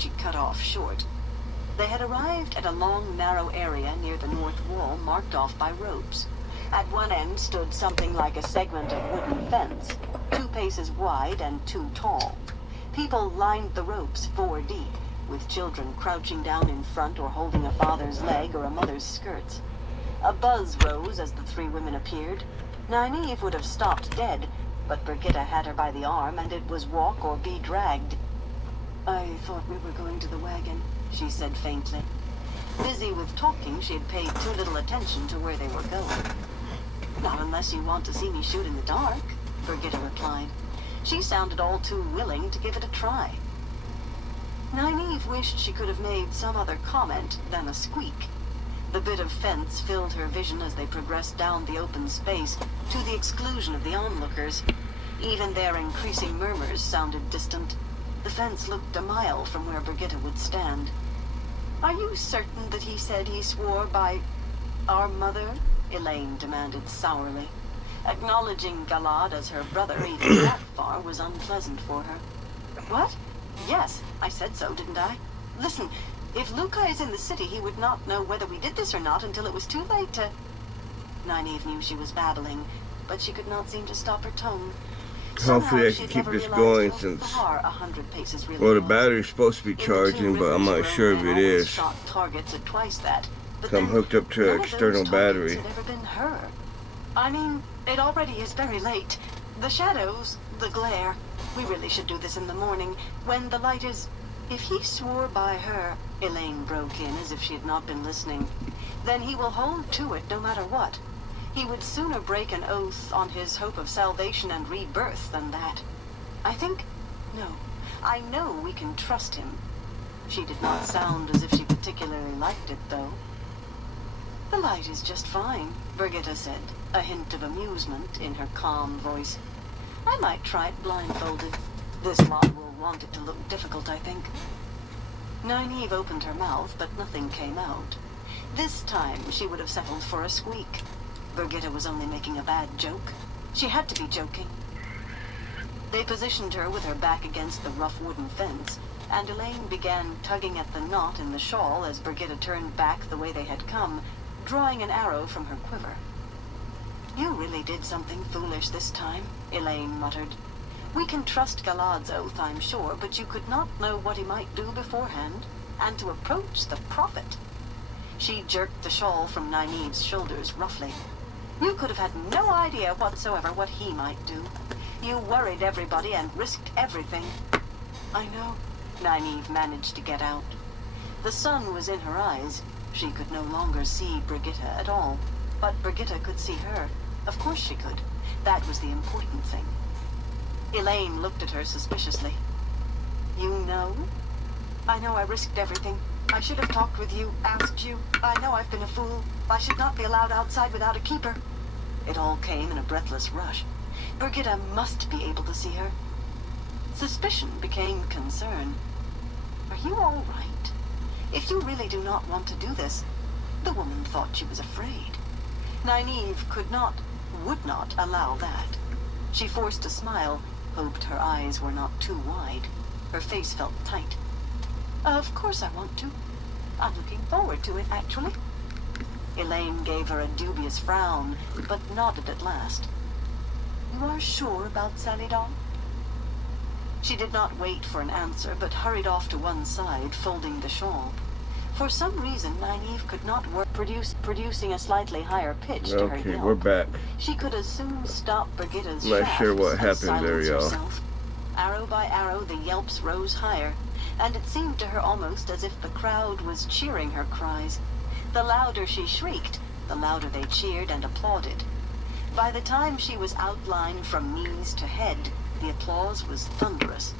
she cut off short. They had arrived at a long, narrow area near the north wall marked off by ropes. At one end stood something like a segment of wooden fence, 2 paces wide and 2 tall. People lined the ropes 4 deep, with children crouching down in front or holding a father's leg or a mother's skirts. A buzz rose as the 3 women appeared. Nynaeve would have stopped dead, but Birgitta had her by the arm, and it was walk or be dragged. "I thought we were going to the wagon," she said faintly. Busy with talking, she had paid too little attention to where they were going. "Not unless you want to see me shoot in the dark," Birgitta replied. She sounded all too willing to give it a try. Nynaeve wished she could have made some other comment than a squeak. The bit of fence filled her vision as they progressed down the open space, to the exclusion of the onlookers. Even their increasing murmurs sounded distant. The fence looked a mile from where Birgitta would stand. "Are you certain that he said he swore by our mother?" Elaine demanded sourly. Acknowledging Galad as her brother even that far was unpleasant for her. "What? Yes, I said so, didn't I? Listen, if Luca is in the city, he would not know whether we did this or not until it was too late to..." Nynaeve knew she was babbling, but she could not seem to stop her one. Hopefully I can keep this going since, well, the battery's supposed to be charging, but I'm not sure if it is. So I'm hooked up to an external battery. I mean, it already is very late. The shadows, the glare. We really should do this in the morning, when the light is... If he swore by her, Elaine broke in as if she had not been listening, then he will hold to it no matter what. He would sooner break an oath on his hope of salvation and rebirth than that. I think... No. I know we can trust him. She did not sound as if she particularly liked it, though. "The light is just fine," Birgitta said, a hint of amusement in her calm voice. "I might try it blindfolded. This lot will want it to look difficult, I think." Nynaeve opened her mouth, but nothing came out. This time she would have settled for a squeak. Birgitta was only making a bad joke. She had to be joking. They positioned her with her back against the rough wooden fence, and Elaine began tugging at the knot in the shawl as Birgitta turned back the way they had come, drawing an arrow from her quiver. "You really did something foolish this time," Elaine muttered. "We can trust Galad's oath, I'm sure, but you could not know what he might do beforehand, and to approach the prophet." She jerked the shawl from Nynaeve's shoulders roughly. "You could have had no idea whatsoever what he might do. You worried everybody and risked everything." "I know," Nynaeve managed to get out. The sun was in her eyes. She could no longer see Birgitta at all, but Birgitta could see her. Of course she could. That was the important thing. Elaine looked at her suspiciously. "You know?" "I know I risked everything. I should have talked with you, asked you. I know I've been a fool. I should not be allowed outside without a keeper." It all came in a breathless rush. Birgitta must be able to see her. Suspicion became concern. "Are you all right? If you really do not want to do this..." The woman thought she was afraid. Nynaeve would not allow that. She forced a smile, hoped her eyes were not too wide. Her face felt tight. "Of course I want to. I'm looking forward to it, actually." Elaine gave her a dubious frown, but nodded at last. "You are sure about Salidar?" She did not wait for an answer, but hurried off to one side, folding the shawl. For some reason, Nynaeve could not work, producing a slightly higher pitch to her yelp. Okay, we're back. She could as soon stop Birgitta's I'm not sure what shafts happened there, y'all. Arrow by arrow, the yelps rose higher, and it seemed to her almost as if the crowd was cheering her cries. The louder she shrieked, the louder they cheered and applauded. By the time she was outlined from knees to head, the applause was thunderous.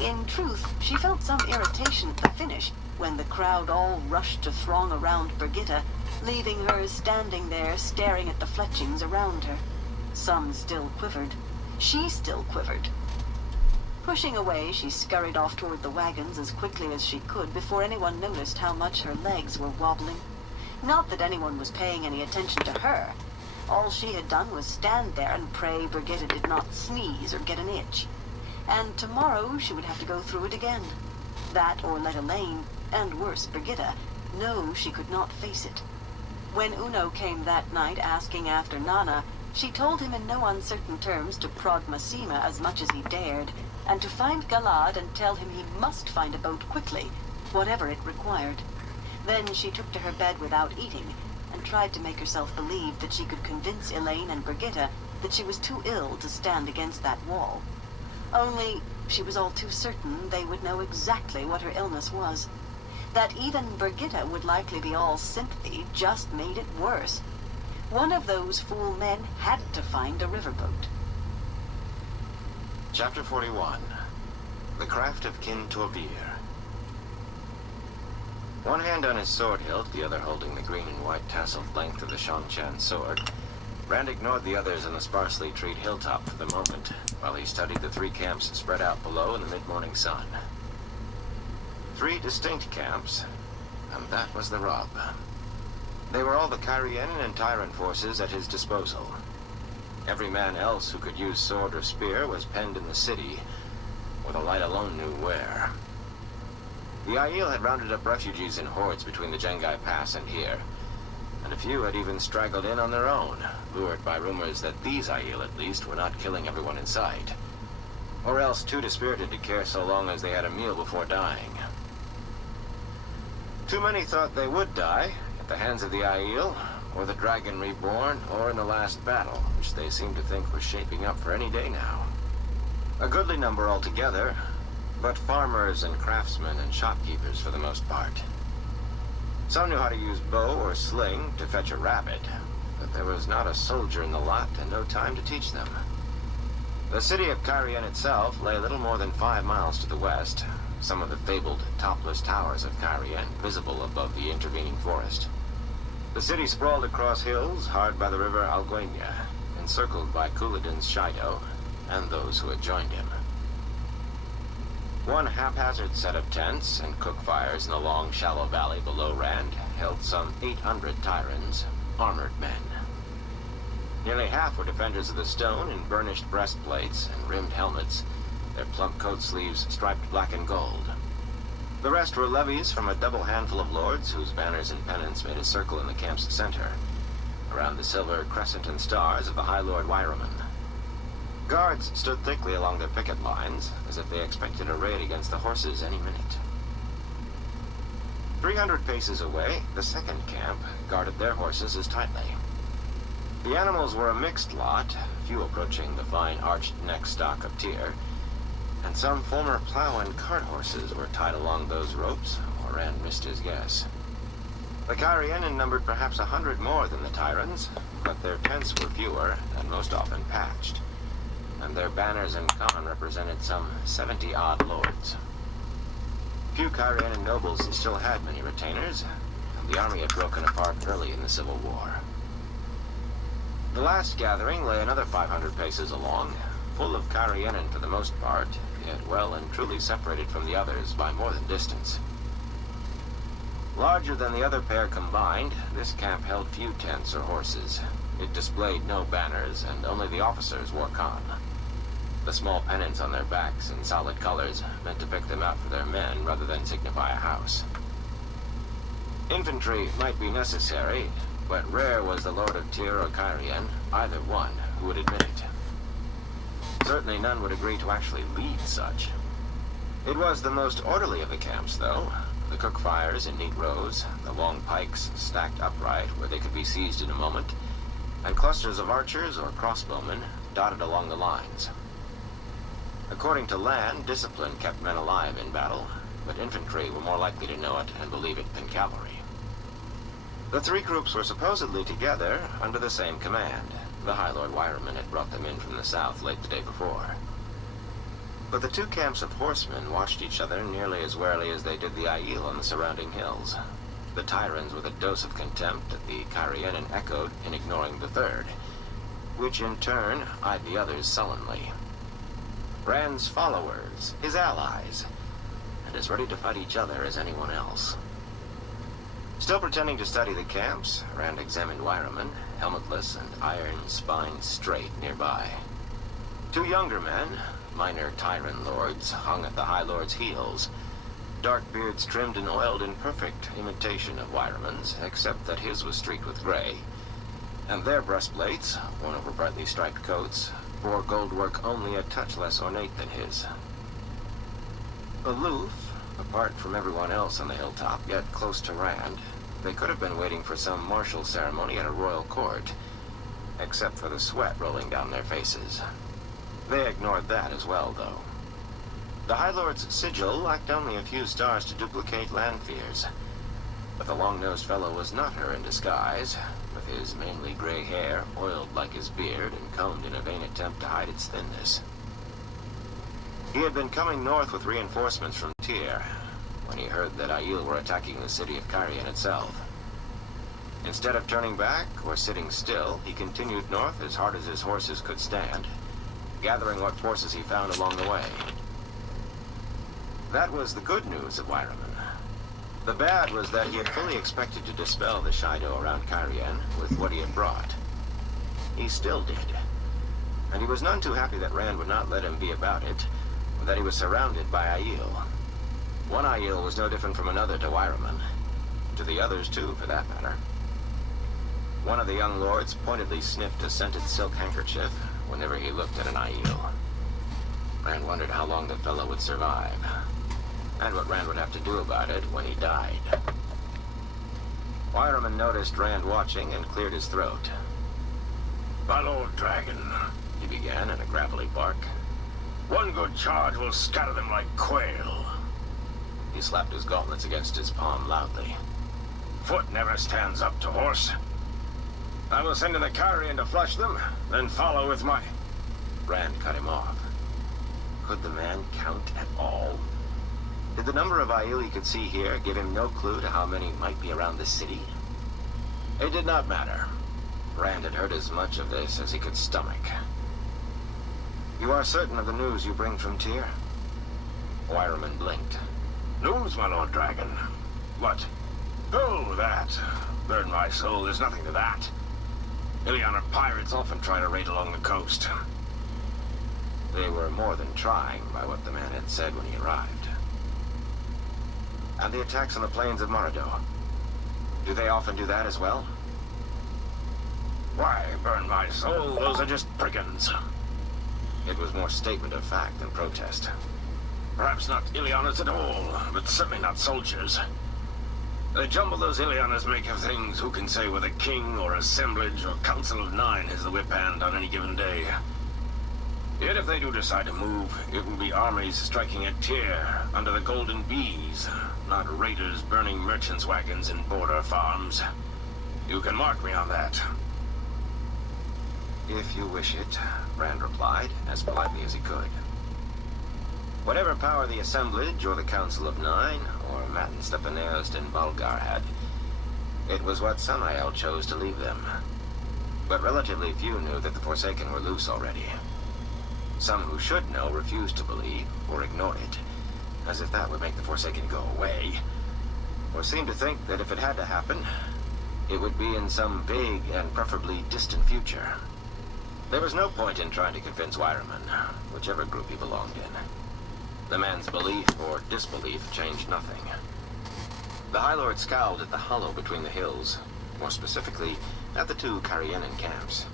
In truth, she felt some irritation at the finish, when the crowd all rushed to throng around Birgitta, leaving her standing there staring at the fletchings around her. Some still quivered. She still quivered. Pushing away, she scurried off toward the wagons as quickly as she could before anyone noticed how much her legs were wobbling. Not that anyone was paying any attention to her. All she had done was stand there and pray Birgitta did not sneeze or get an itch. And tomorrow she would have to go through it again. That or let Elaine, and worse, Brigitta, know she could not face it. When Uno came that night asking after Nana, she told him in no uncertain terms to prod Masima as much as he dared, and to find Galad and tell him he must find a boat quickly, whatever it required. Then she took to her bed without eating, and tried to make herself believe that she could convince Elaine and Brigitta that she was too ill to stand against that wall. Only, she was all too certain they would know exactly what her illness was. That even Brigitta would likely be all sympathy just made it worse. One of those fool men had to find a riverboat. Chapter 41. The Craft of Kin Torvir. One hand on his sword hilt, the other holding the green and white tasseled length of the Shanchan sword, Rand ignored the others on the sparsely treed hilltop for the moment, while he studied the 3 camps spread out below in the mid-morning sun. 3 distinct camps, and that was the rub. They were all the Cairhienin and Tyrant forces at his disposal. Every man else who could use sword or spear was penned in the city, where the light alone knew where. The Aiel had rounded up refugees in hordes between the Jengai Pass and here, and a few had even straggled in on their own, lured by rumors that these Aiel at least were not killing everyone in sight, or else too dispirited to care so long as they had a meal before dying. Too many thought they would die, at the hands of the Aiel, or the Dragon Reborn, or in the last battle, which they seemed to think was shaping up for any day now. A goodly number altogether, but farmers and craftsmen and shopkeepers for the most part. Some knew how to use bow or sling to fetch a rabbit, but there was not a soldier in the lot and no time to teach them. The city of Cairhien itself lay little more than 5 miles to the west, some of the fabled topless towers of Cairhien visible above the intervening forest. The city sprawled across hills hard by the river Alguenia, encircled by Couladin's Shido and those who had joined him. One haphazard set of tents and cook fires in the long, shallow valley below Rand held some 800 Tyrans, armored men. Nearly half were defenders of the stone in burnished breastplates and rimmed helmets, their plump coat sleeves striped black and gold. The rest were levies from a double handful of lords whose banners and pennants made a circle in the camp's center, around the silver crescent and stars of the High Lord Wyraman. Guards stood thickly along their picket lines, as if they expected a raid against the horses any minute. 300 paces away, the second camp guarded their horses as tightly. The animals were a mixed lot, few approaching the fine arched neck stock of Tyr, and some former plow and cart horses were tied along those ropes, or Rand missed his guess. The Cairhienin numbered perhaps 100 more than the Tyrans, but their tents were fewer and most often patched, and their banners and con represented some 70-odd lords. Few Cairhienin nobles still had many retainers, and the army had broken apart early in the Civil War. The last gathering lay another 500 paces along, full of Cairhienin for the most part, yet well and truly separated from the others by more than distance. Larger than the other pair combined, this camp held few tents or horses. It displayed no banners, and only the officers wore con. The small pennants on their backs in solid colors meant to pick them out for their men rather than signify a house. Infantry might be necessary, but rare was the Lord of Tyr or Cairhien, either one, who would admit it. Certainly none would agree to actually lead such. It was the most orderly of the camps, though. The cook fires in neat rows, the long pikes stacked upright where they could be seized in a moment, and clusters of archers or crossbowmen dotted along the lines. According to Lan, discipline kept men alive in battle, but infantry were more likely to know it and believe it than cavalry. The 3 groups were supposedly together under the same command. The High Lord Wyraman had brought them in from the south late the day before. But the 2 camps of horsemen watched each other nearly as warily as they did the Aiel on the surrounding hills. The Tyrans with a dose of contempt that the Cairhienin echoed in ignoring the 3rd, which in turn eyed the others sullenly. Rand's followers, his allies, and as ready to fight each other as anyone else. Still pretending to study the camps, Rand examined Wyraman, helmetless and iron spine straight nearby. 2 younger men, minor Tyran lords, hung at the High Lord's heels, dark beards trimmed and oiled in perfect imitation of Wyraman's, except that his was streaked with gray, and their breastplates, worn over brightly striped coats, bore goldwork only a touch less ornate than his. Aloof, apart from everyone else on the hilltop, yet close to Rand, they could have been waiting for some martial ceremony at a royal court, except for the sweat rolling down their faces. They ignored that as well, though. The High Lord's sigil lacked only a few stars to duplicate Lanfear's, but the long-nosed fellow was not her in disguise, with his mainly gray hair oiled like his beard and combed in a vain attempt to hide its thinness. He had been coming north with reinforcements from Tyr when he heard that Aiel were attacking the city of Cairhien itself. Instead of turning back or sitting still, he continued north as hard as his horses could stand, gathering what forces he found along the way. That was the good news of Wyraman. The bad was that he had fully expected to dispel the Shaido around Cairhien with what he had brought. He still did. And he was none too happy that Rand would not let him be about it, or that he was surrounded by Aiel. One Aiel was no different from another to Wyraman. To the others, too, for that matter. One of the young lords pointedly sniffed a scented silk handkerchief whenever he looked at an Aiel. Rand wondered how long the fellow would survive, and what Rand would have to do about it when he died. Wyraman noticed Rand watching and cleared his throat. "My Lord Dragon," he began in a gravelly bark. "One good charge will scatter them like quail." He slapped his gauntlets against his palm loudly. "Foot never stands up to horse. I will send to the Cairhien to flush them, then follow with my..." Rand cut him off. Could the man count at all? Did the number of Aiel he could see here give him no clue to how many might be around the city? It did not matter. Rand had heard as much of this as he could stomach. "You are certain of the news you bring from Tyr?" Wyraman blinked. "News, my Lord Dragon? What? Oh, that. Burn my soul, there's nothing to that. Illianer pirates often try to raid along the coast." They were more than trying by what the man had said when he arrived. "And the attacks on the plains of Morador? Do they often do that as well?" "Why, burn my soul, those are just brigands." It was more statement of fact than protest. "Perhaps not Illianers at all, but certainly not soldiers. The jumble those Illianers make of things, who can say whether king or assemblage or council of 9 has the whip hand on any given day? Yet if they do decide to move, it will be armies striking at Tyr under the Golden Bees, not raiders burning merchants' wagons in border farms. You can mark me on that." "If you wish it," Rand replied, as politely as he could. Whatever power the assemblage or the Council of 9, or Matin Stepaneost and Balgar had, it was what Samael chose to leave them. But relatively few knew that the Forsaken were loose already. Some who should know refused to believe, or ignored it, as if that would make the Forsaken go away, or seemed to think that if it had to happen, it would be in some vague and preferably distant future. There was no point in trying to convince Wyraman, whichever group he belonged in. The man's belief or disbelief changed nothing. The High Lord scowled at the hollow between the hills, more specifically, at the 2 Cairhienan camps.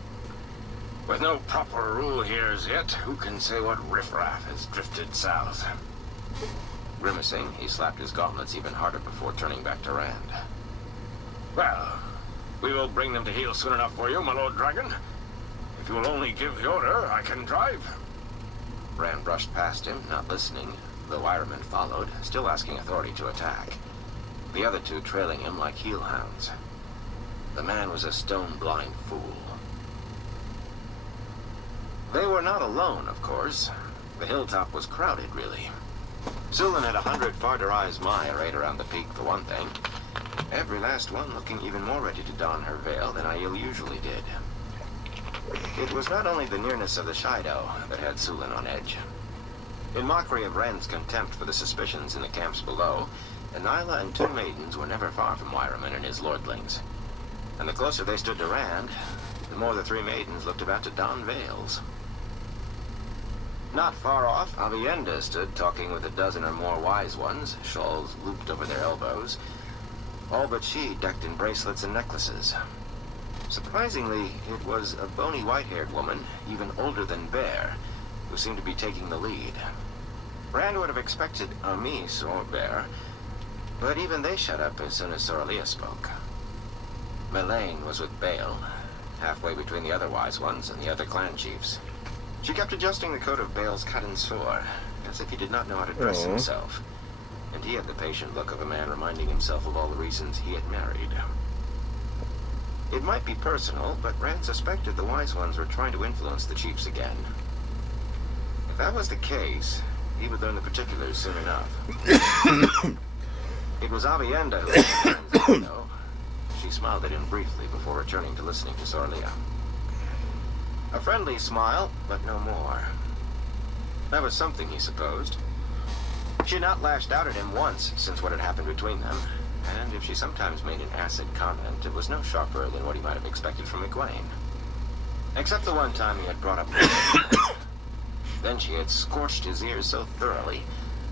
"With no proper rule here as yet, who can say what riffraff has drifted south?" Grimacing, he slapped his gauntlets even harder before turning back to Rand. "Well, we will bring them to heel soon enough for you, my Lord Dragon. If you will only give the order, I can drive." Rand brushed past him, not listening, though Wyraman followed, still asking authority to attack. The other 2 trailing him like heel-hounds. The man was a stone-blind fool. They were not alone, of course. The hilltop was crowded, really. Sulin had 100 Farder-Eyes Mai arrayed around the peak, for one thing. Every last one looking even more ready to don her veil than Aiel usually did. It was not only the nearness of the Shaido that had Sulin on edge. In mockery of Rand's contempt for the suspicions in the camps below, Nyla and 2 maidens were never far from Wyraman and his lordlings. And the closer they stood to Rand, the more the 3 maidens looked about to don veils. Not far off, Avienda stood talking with a dozen or more wise ones, shawls looped over their elbows, all but she decked in bracelets and necklaces. Surprisingly, it was a bony white-haired woman, even older than Bear, who seemed to be taking the lead. Rand would have expected Amis or Bear, but even they shut up as soon as Sorlia spoke. Melaine was with Bale, halfway between the other wise ones and the other clan chiefs. She kept adjusting the coat of Bale's cut and sore, as if he did not know how to dress himself, and he had the patient look of a man reminding himself of all the reasons he had married. It might be personal, but Rand suspected the wise ones were trying to influence the chiefs again. If that was the case, he would learn the particulars soon enough. It was Avienda who had the plans, though. She smiled at him briefly before returning to listening to Sorlia. A friendly smile, but no more. That was something, he supposed. She had not lashed out at him once since what had happened between them, and if she sometimes made an acid comment, it was no sharper than what he might have expected from Egwene. Except the one time he had brought up Then she had scorched his ears so thoroughly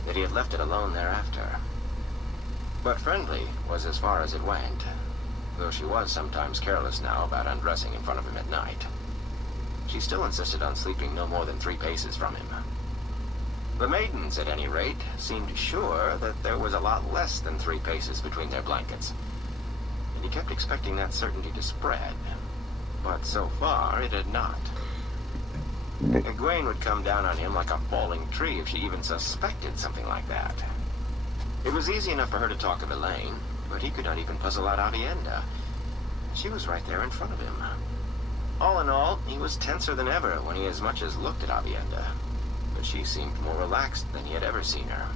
that he had left it alone thereafter. But friendly was as far as it went, though she was sometimes careless now about undressing in front of him at night. She still insisted on sleeping no more than 3 paces from him. The maidens, at any rate, seemed sure that there was a lot less than 3 paces between their blankets, and he kept expecting that certainty to spread, but so far it had not. Egwene would come down on him like a falling tree if she even suspected something like that. It was easy enough for her to talk of Elaine, but he could not even puzzle out Avienda. She was right there in front of him. All in all, he was tenser than ever when he as much as looked at Avienda, but she seemed more relaxed than he had ever seen her.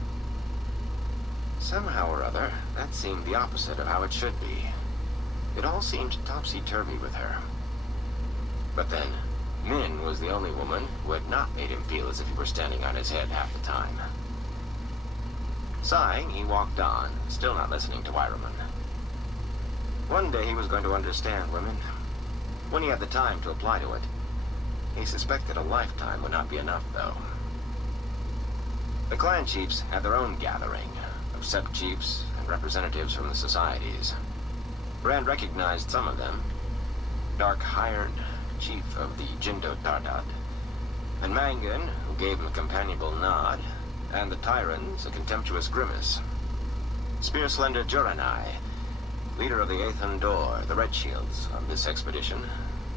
Somehow or other, that seemed the opposite of how it should be. It all seemed topsy-turvy with her. But then, Min was the only woman who had not made him feel as if he were standing on his head half the time. Sighing, he walked on, still not listening to Wyraman. One day he was going to understand women, when he had the time to apply to it. He suspected a lifetime would not be enough, though. The clan chiefs had their own gathering of sept chiefs and representatives from the societies. Rand recognized some of them. Dark Hired, chief of the Jindo Tardad, and Mangan, who gave him a companionable nod, and the Tyrans a contemptuous grimace. Spear-slender Juranai, leader of the Aethan Door, the Red Shields, on this expedition,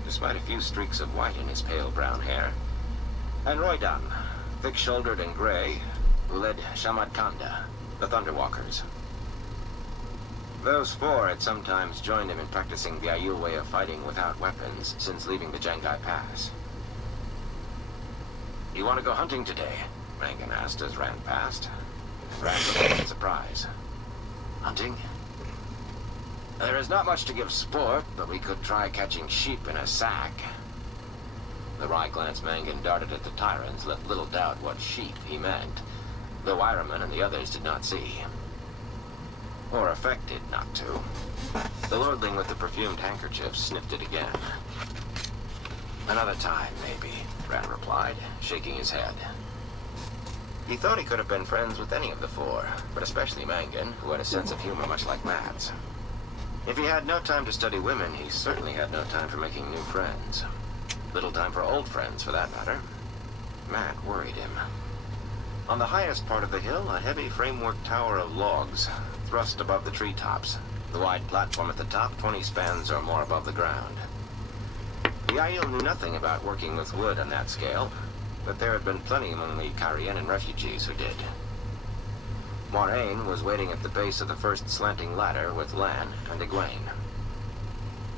despite a few streaks of white in his pale brown hair, and Roydan, thick-shouldered and gray, who led Shamad Khanda, the Thunderwalkers. Those 4 had sometimes joined him in practicing the Aiel way of fighting without weapons since leaving the Jangai Pass. "You want to go hunting today?" Mangan asked as Rand passed. Rand looked in surprise. "Hunting? There is not much to give sport, but we could try catching sheep in a sack." The wry glance Mangan darted at the Tyrants left little doubt what sheep he meant, though Wyraman and the others did not see. Or affected not to. The lordling with the perfumed handkerchief sniffed it again. "Another time, maybe," Rand replied, shaking his head. He thought he could have been friends with any of the 4, but especially Mangan, who had a sense of humor much like Matt's. If he had no time to study women, he certainly had no time for making new friends. Little time for old friends, for that matter. Matt worried him. On the highest part of the hill, a heavy framework tower of logs thrust above the treetops, the wide platform at the top 20 spans or more above the ground. The Aiel knew nothing about working with wood on that scale, but there had been plenty among the Carianan refugees who did. Moiraine was waiting at the base of the first slanting ladder with Lan and Egwene.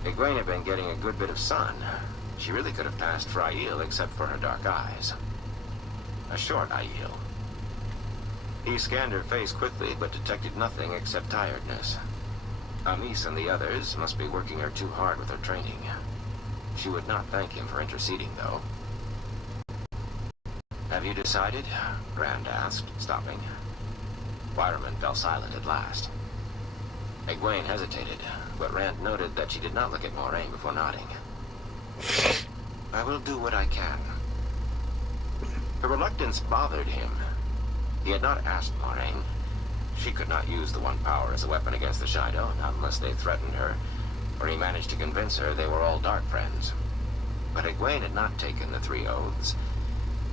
Egwene had been getting a good bit of sun. She really could have passed for Aiel except for her dark eyes. A short Aiel. He scanned her face quickly, but detected nothing except tiredness. Amis and the others must be working her too hard with her training. She would not thank him for interceding, though. "Have you decided?" Rand asked, stopping. Wyraman fell silent at last. Egwene hesitated, but Rand noted that she did not look at Moiraine before nodding. "I will do what I can." Her reluctance bothered him. He had not asked Moraine. She could not use the One Power as a weapon against the Shido, not unless they threatened her, or he managed to convince her they were all Dark Friends. But Egwene had not taken the 3 oaths,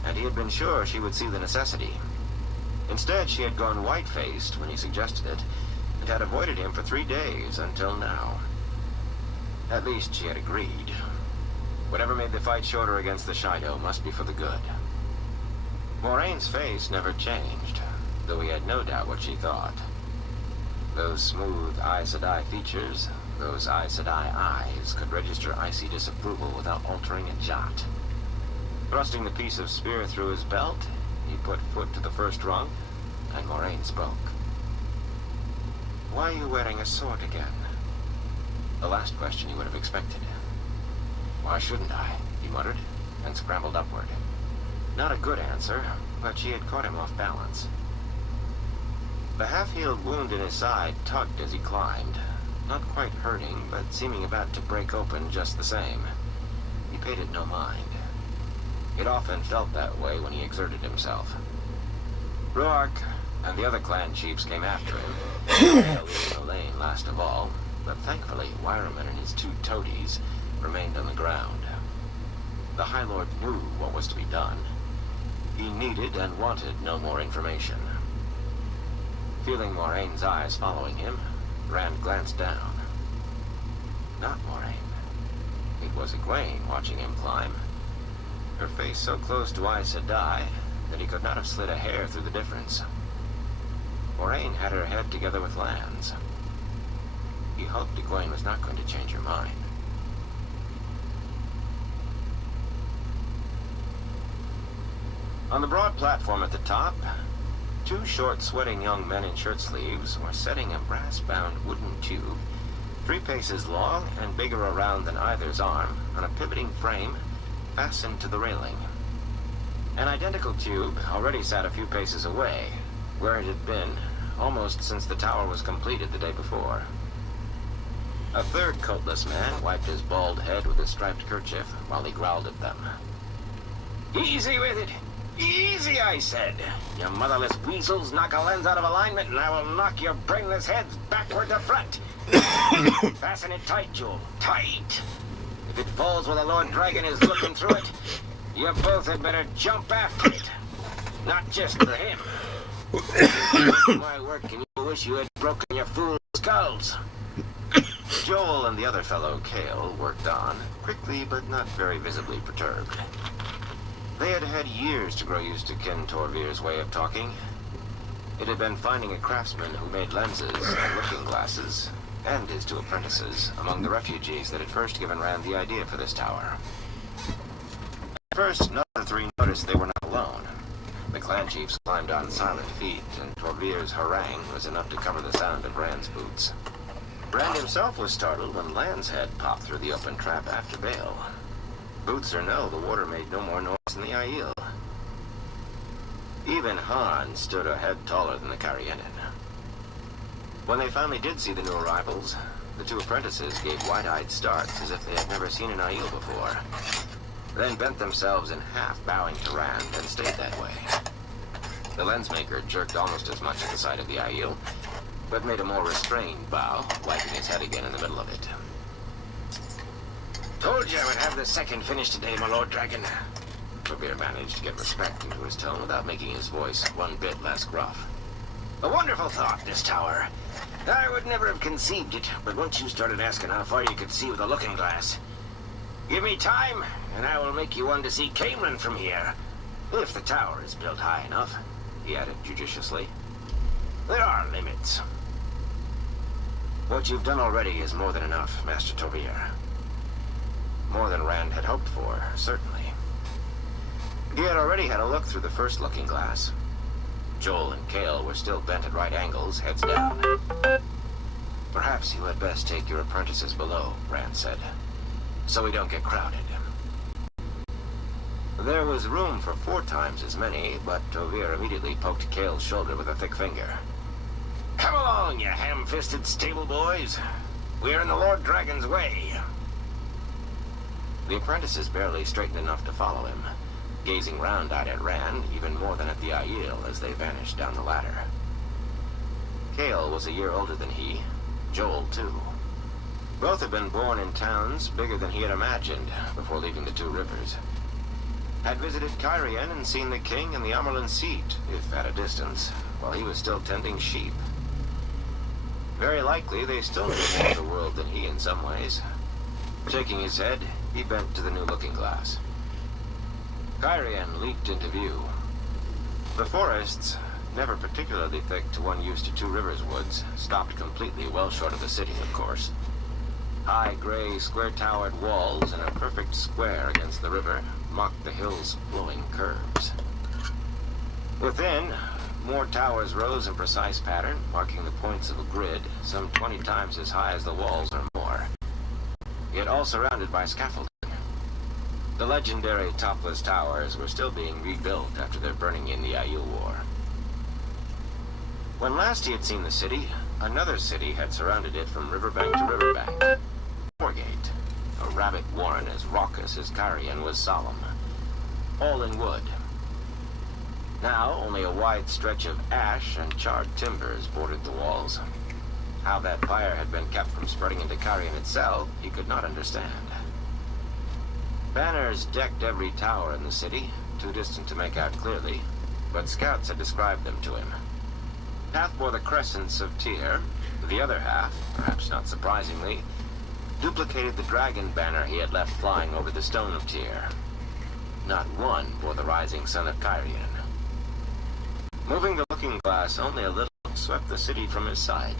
and he had been sure she would see the necessity. Instead, she had gone white-faced when he suggested it, and had avoided him for 3 days until now. At least she had agreed. Whatever made the fight shorter against the Shido must be for the good. Moraine's face never changed, though he had no doubt what she thought. Those smooth Aes Sedai features, those Aes Sedai eyes, could register icy disapproval without altering a jot. Thrusting the piece of spear through his belt, he put foot to the first rung, and Moraine spoke. "Why are you wearing a sword again?" The last question he would have expected. "Why shouldn't I?" he muttered, and scrambled upward. Not a good answer, but she had caught him off balance. The half-healed wound in his side tugged as he climbed, not quite hurting, but seeming about to break open just the same. He paid it no mind. It often felt that way when he exerted himself. Roark and the other clan chiefs came after him, leaving Elaine last of all, but thankfully Wireman and his 2 toadies remained on the ground. The High Lord knew what was to be done. He needed and wanted no more information. Feeling Moraine's eyes following him, Rand glanced down. Not Moraine. It was Egwene watching him climb. Her face so close to Aes Sedai that he could not have slid a hair through the difference. Moraine had her head together with Lan's. He hoped Egwene was not going to change her mind. On the broad platform at the top, 2 short, sweating young men in shirt sleeves were setting a brass-bound wooden tube, 3 paces long and bigger around than either's arm, on a pivoting frame fastened to the railing. An identical tube already sat a few paces away, where it had been almost since the tower was completed the day before. A third coatless man wiped his bald head with a striped kerchief while he growled at them. "Easy with it! Easy, I said! You motherless weasels, knock a lens out of alignment and I will knock your brainless heads backward to front! Fasten it tight, Jewel. Tight! If it falls while the Lord Dragon is looking through it, you both had better jump after it. Not just for him. My work and you wish you had broken your fool skulls." Joel and the other fellow, Kale, worked on, quickly but not very visibly perturbed. They had had years to grow used to Ken Torvir's way of talking. It had been finding a craftsman who made lenses and looking glasses, and his 2 apprentices, among the refugees that had first given Rand the idea for this tower. At first, none of the 3 noticed they were not alone. The clan chiefs climbed on silent feet, and Torvir's harangue was enough to cover the sound of Rand's boots. Rand himself was startled when Lan's head popped through the open trap after Bale. Boots or no, the water made no more noise than the Aiel. Even Han stood a head taller than the Carrienan. When they finally did see the new arrivals, the 2 apprentices gave wide-eyed starts as if they had never seen an Aiel before, then bent themselves in half, bowing to Rand, and stayed that way. The lensmaker jerked almost as much at the sight of the Aiel, but made a more restrained bow, wiping his head again in the middle of it. "Told you I would have the second finished today, my Lord Dragon." Torvir managed to get respect into his tone without making his voice one bit less gruff. "A wonderful thought, this tower. I would never have conceived it, but once you started asking how far you could see with a looking glass. Give me time, and I will make you one to see Caemlyn from here. If the tower is built high enough," he added judiciously. "There are limits." "What you've done already is more than enough, Master Torvir." More than Rand had hoped for, certainly. He had already had a look through the first looking glass. Joel and Kale were still bent at right angles, heads down. "Perhaps you had best take your apprentices below," Rand said, "so we don't get crowded." There was room for 4 times as many, but Torvir immediately poked Kale's shoulder with a thick finger. "Come along, you ham-fisted stable boys. We're in the Lord Dragon's way." The apprentices barely straightened enough to follow him, gazing round-eyed at Rand even more than at the Aiel as they vanished down the ladder. Cale was a year older than he, Joel too. Both had been born in towns bigger than he had imagined before leaving the Two Rivers. Had visited Cairhien and seen the king and the Amerlin seat, if at a distance, while he was still tending sheep. Very likely they still knew more of the world than he in some ways. Shaking his head, he bent to the new looking-glass. Cairhien leaped into view. The forests, never particularly thick to one used to Two Rivers woods, stopped completely well short of the city, of course. High, gray, square-towered walls in a perfect square against the river mocked the hill's flowing curves. Within, more towers rose in precise pattern, marking the points of a grid some 20 times as high as the walls or more, yet all surrounded by scaffolding. The legendary topless towers were still being rebuilt after their burning in the Aiel War. When last he had seen the city, another city had surrounded it from riverbank to riverbank. Moorgate, a rabbit warren as raucous as Cairhien was solemn, all in wood. Now, only a wide stretch of ash and charred timbers bordered the walls. How that fire had been kept from spreading into Cairhien itself, he could not understand. Banners decked every tower in the city, too distant to make out clearly, but scouts had described them to him. Half bore the crescents of Tyr, the other half, perhaps not surprisingly, duplicated the dragon banner he had left flying over the stone of Tyr. Not one bore the rising sun of Cairhien. Moving the looking-glass only a little swept the city from his side.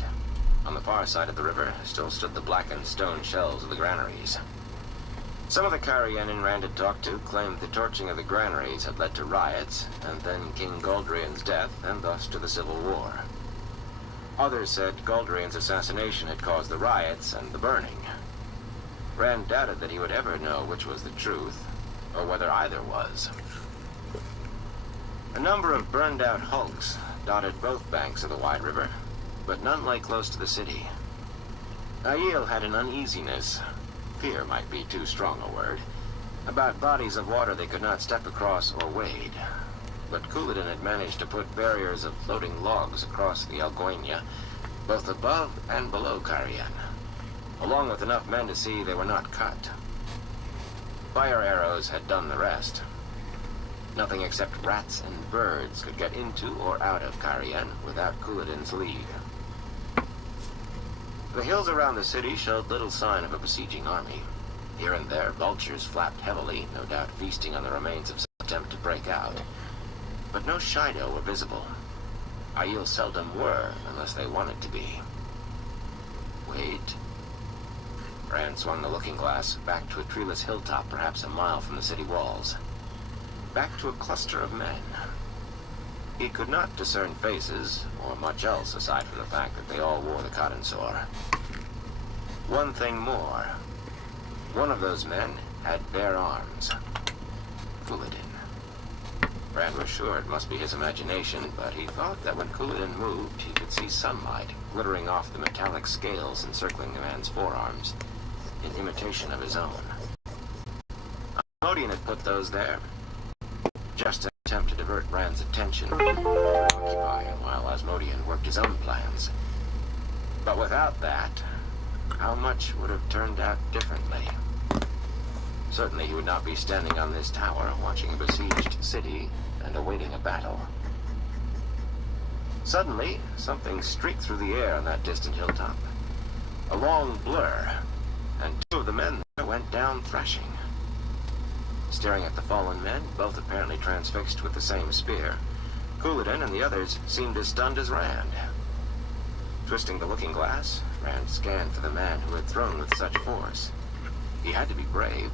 On the far side of the river still stood the blackened stone shells of the granaries. Some of the Cairhienin Rand had talked to claimed the torching of the granaries had led to riots, and then King Galdrian's death, and thus to the Civil War. Others said Galdrian's assassination had caused the riots and the burning. Rand doubted that he would ever know which was the truth, or whether either was. A number of burned-out hulks dotted both banks of the wide river, but none lay close to the city. Aiel had an uneasiness, fear might be too strong a word, about bodies of water they could not step across or wade. But Couladin had managed to put barriers of floating logs across the Algoinia, both above and below Cairhien, along with enough men to see they were not cut. Fire arrows had done the rest. Nothing except rats and birds could get into or out of Cairhien without Couladin's leave. The hills around the city showed little sign of a besieging army. Here and there, vultures flapped heavily, no doubt feasting on the remains of some attempt to break out. But no Shaido were visible. Aiel seldom were, unless they wanted to be. Wait. Rand swung the looking-glass back to a treeless hilltop perhaps a mile from the city walls. Back to a cluster of men. He could not discern faces, or much else aside from the fact that they all wore the Codensor. One thing more. One of those men had bare arms. Couladin. Rand was sure it must be his imagination, but he thought that when Couladin moved, he could see sunlight glittering off the metallic scales encircling the man's forearms, in imitation of his own. Asmodean had put those there, just to attempt to divert Rand's attention from occupy while Asmodean worked his own plans. But without that, how much would have turned out differently? Certainly he would not be standing on this tower watching a besieged city and awaiting a battle. Suddenly, something streaked through the air on that distant hilltop. A long blur, and two of the men there went down thrashing. Staring at the fallen men, both apparently transfixed with the same spear, Couladin and the others seemed as stunned as Rand. Twisting the looking-glass, Rand scanned for the man who had thrown with such force. He had to be brave,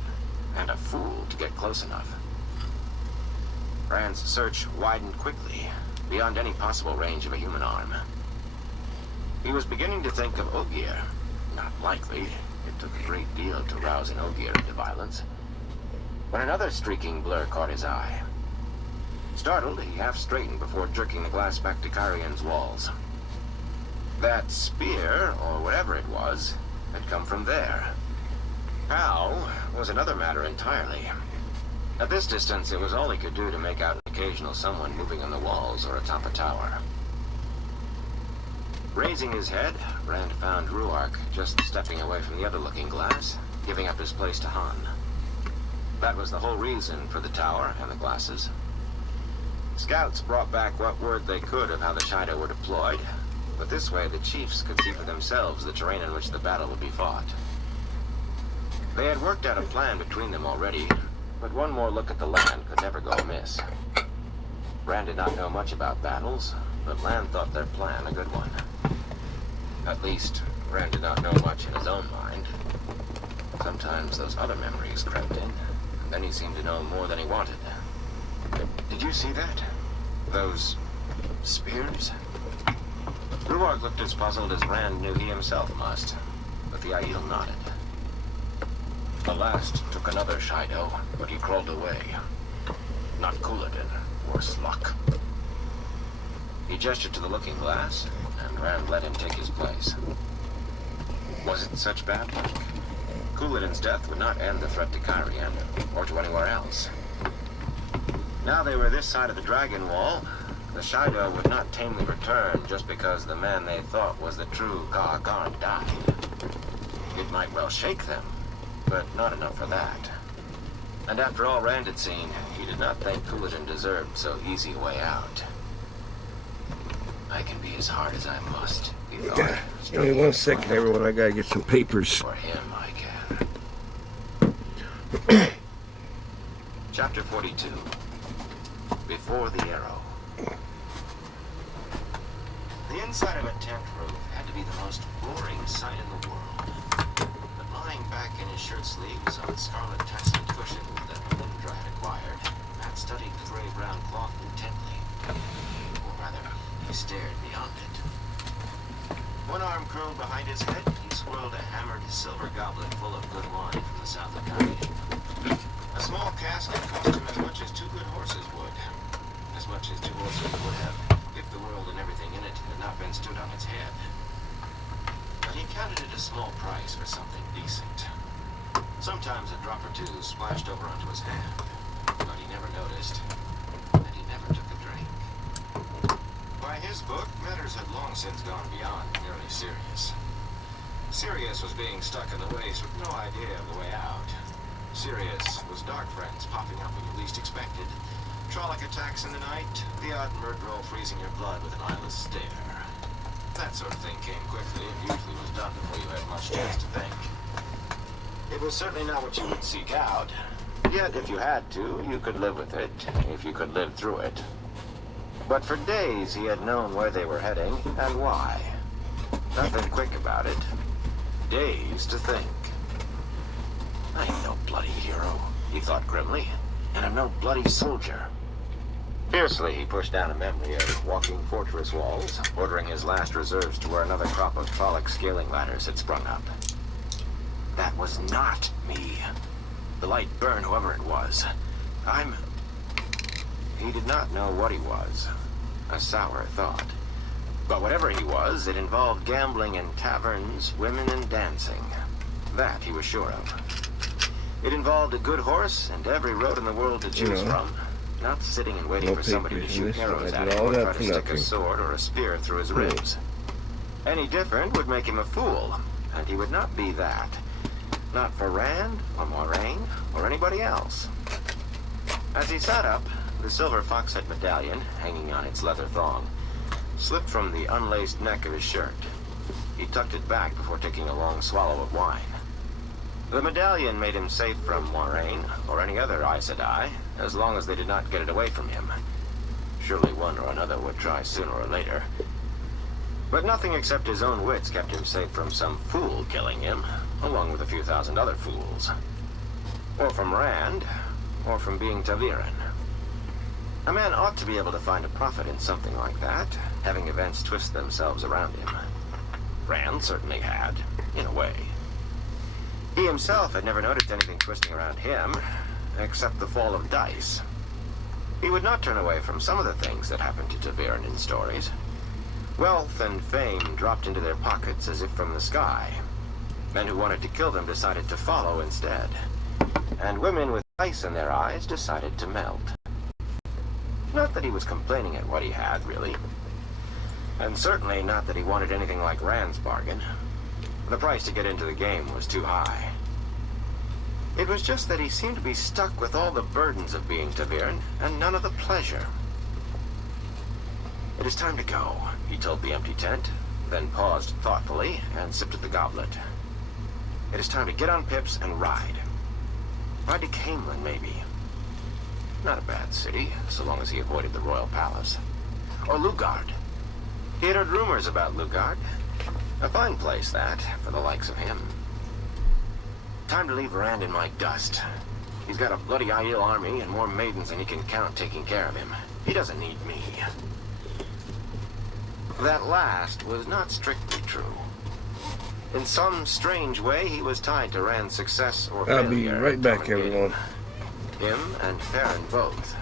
and a fool to get close enough. Rand's search widened quickly, beyond any possible range of a human arm. He was beginning to think of Ogier. Not likely. It took a great deal to rouse an Ogier into violence. When another streaking blur caught his eye. Startled, he half straightened before jerking the glass back to Cairhien's walls. That spear, or whatever it was, had come from there. How was another matter entirely. At this distance, it was all he could do to make out an occasional someone moving on the walls or atop a tower. Raising his head, Rand found Ruark just stepping away from the other looking glass, giving up his place to Han. That was the whole reason for the tower and the glasses. Scouts brought back what word they could of how the Shido were deployed, but this way the chiefs could see for themselves the terrain in which the battle would be fought. They had worked out a plan between them already, but one more look at the land could never go amiss. Rand did not know much about battles, but Lan thought their plan a good one. At least, Rand did not know much in his own mind. Sometimes those other memories crept in, and then he seemed to know more than he wanted. Did you see that? Those spears? Ruark looked as puzzled as Rand knew he himself must, but the Aiel nodded. The last took another Shido, but he crawled away. Not Couladin, worse luck. He gestured to the looking glass, and Rand let him take his place. Was it such bad luck? Couladin's death would not end the threat to Cairhien, or to anywhere else. Now they were this side of the Dragon Wall. The Shido would not tamely return just because the man they thought was the true Kahakarn died. It might well shake them, but not enough for that. And after all Rand had seen, he did not think Couladin deserved so easy a way out. I can be as hard as I must, he thought. Give me 1 second, everyone. I gotta get some papers. For him, I can. Chapter 42. Before the Arrow. The inside of a tent roof had to be the most boring sight in the world. But lying back in his shirt sleeves on the scarlet tasseled cushion that Melindra had acquired, Matt studied the gray-brown cloth intently. Or rather, he stared beyond it. One arm curled behind his head, he swirled a hammered silver goblet full of good wine from the south of Cairhien. A small cask had cost him as much as 2 good horses would. As much as 2 horses would have if the world and everything in it had not been stood on its head. But he counted it a small price for something decent. Sometimes a drop or 2 splashed over onto his hand, but he never noticed, and he never took a drink. By his book, matters had long since gone beyond merely Sirius. Sirius was being stuck in the waste with no idea of the way out. Sirius was dark friends popping up when you least expected. Trolloc attacks in the night, the odd murderol freezing your blood with an eyeless stare. That sort of thing came quickly and usually was done before you had much chance to think. It was certainly not what you would seek out. Yet, if you had to, you could live with it, if you could live through it. But for days he had known where they were heading and why. Nothing quick about it. Days to think. I ain't no bloody hero, he thought grimly, and I'm no bloody soldier. Fiercely, he pushed down a memory of walking fortress walls, ordering his last reserves to where another crop of Trolloc scaling ladders had sprung up. That was not me. The light burned whoever it was. He did not know what he was. A sour thought. But whatever he was, it involved gambling in taverns, women, and dancing. That he was sure of. It involved a good horse and every road in the world to choose from. Not sitting and waiting for somebody to shoot arrows at him or try to stick a sword or a spear through his ribs. Any different would make him a fool, and he would not be that. Not for Rand, or Moiraine, or anybody else. As he sat up, the silver fox-head medallion, hanging on its leather thong, slipped from the unlaced neck of his shirt. He tucked it back before taking a long swallow of wine. The medallion made him safe from Moiraine, or any other Aes Sedai, as long as they did not get it away from him. Surely one or another would try sooner or later. But nothing except his own wits kept him safe from some fool killing him, along with a few thousand other fools. Or from Rand, or from being ta'veren. A man ought to be able to find a profit in something like that, having events twist themselves around him. Rand certainly had, in a way. He himself had never noticed anything twisting around him, except the fall of dice. He would not turn away from some of the things that happened to ta'veren in stories. Wealth and fame dropped into their pockets as if from the sky. Men who wanted to kill them decided to follow instead. And women with ice in their eyes decided to melt. Not that he was complaining at what he had, really. And certainly not that he wanted anything like Rand's bargain. The price to get into the game was too high. It was just that he seemed to be stuck with all the burdens of being ta'veren and none of the pleasure. "It is time to go," he told the empty tent, then paused thoughtfully and sipped at the goblet. "It is time to get on Pips and ride. Ride to Caemlyn, maybe. Not a bad city, so long as he avoided the royal palace. Or Lugard. He had heard rumors about Lugard. A fine place, that, for the likes of him. Time to leave Rand in my dust. He's got a bloody Aiel army and more maidens than he can count taking care of him. He doesn't need me." That last was not strictly true. In some strange way, he was tied to Rand's success or failure. I'll be right back, everyone. Him and Perrin both.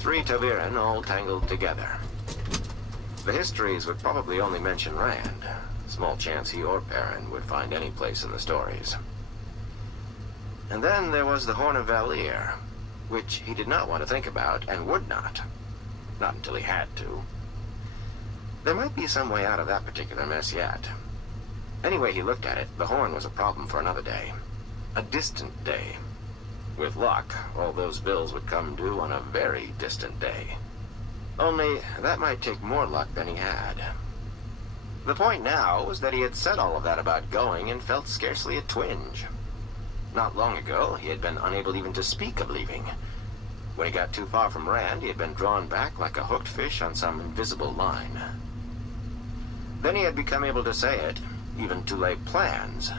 3 ta'veren all tangled together. The histories would probably only mention Rand. Small chance he or Perrin would find any place in the stories. And then there was the Horn of Valere, which he did not want to think about and would not. Not until he had to. There might be some way out of that particular mess yet. Anyway he looked at it, the Horn was a problem for another day. A distant day. With luck, all those bills would come due on a very distant day. Only, that might take more luck than he had. The point now was that he had said all of that about going and felt scarcely a twinge. Not long ago, he had been unable even to speak of leaving. When he got too far from Rand, he had been drawn back like a hooked fish on some invisible line. Then he had become able to say it, even to lay plans,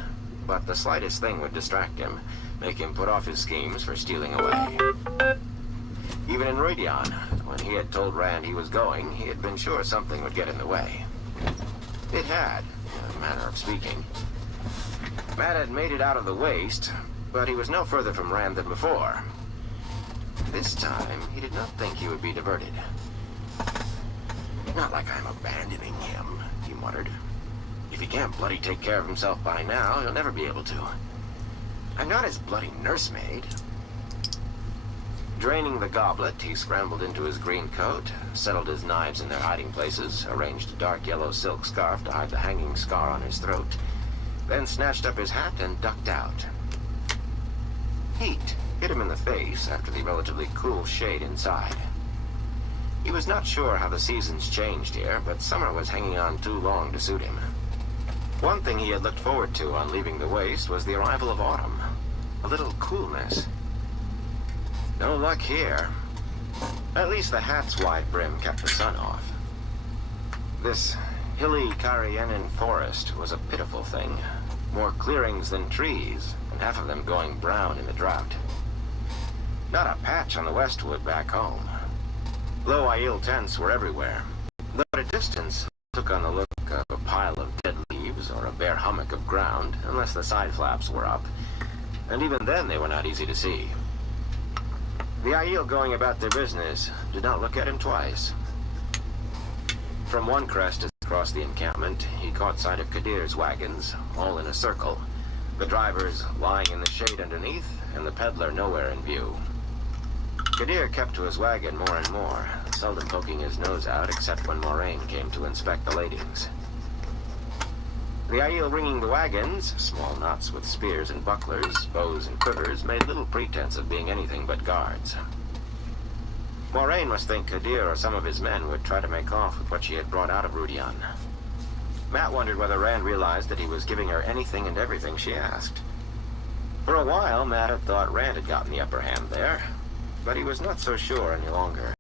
but the slightest thing would distract him, make him put off his schemes for stealing away. Even in Rhuidean, when he had told Rand he was going, he had been sure something would get in the way. It had, in a manner of speaking. Mat had made it out of the waste, but he was no further from Rand than before. This time, he did not think he would be diverted. "Not like I'm abandoning him," he muttered. "If he can't bloody take care of himself by now, he'll never be able to. I'm not his bloody nursemaid." Draining the goblet, he scrambled into his green coat, settled his knives in their hiding places, arranged a dark yellow silk scarf to hide the hanging scar on his throat, then snatched up his hat and ducked out. Heat hit him in the face after the relatively cool shade inside. He was not sure how the seasons changed here, but summer was hanging on too long to suit him. One thing he had looked forward to on leaving the waste was the arrival of autumn. A little coolness. No luck here. At least the hat's wide brim kept the sun off. This hilly Cairhienin forest was a pitiful thing. More clearings than trees, and half of them going brown in the drought. Not a patch on the westwood back home. Low Aiel tents were everywhere, though at a distance took on the look of a pile of dead leaves or a bare hummock of ground, unless the side flaps were up, and even then they were not easy to see. The Aiel going about their business did not look at him twice. From one crest across the encampment, he caught sight of Kadir's wagons, all in a circle, the drivers lying in the shade underneath, and the peddler nowhere in view. Kadir kept to his wagon more and more, seldom poking his nose out except when Moraine came to inspect the ladings. The Aiel ringing the wagons, small knots with spears and bucklers, bows and quivers, made little pretense of being anything but guards. Moraine must think Kadir or some of his men would try to make off with what she had brought out of Rhuidean. Mat wondered whether Rand realized that he was giving her anything and everything she asked. For a while, Mat had thought Rand had gotten the upper hand there, but he was not so sure any longer.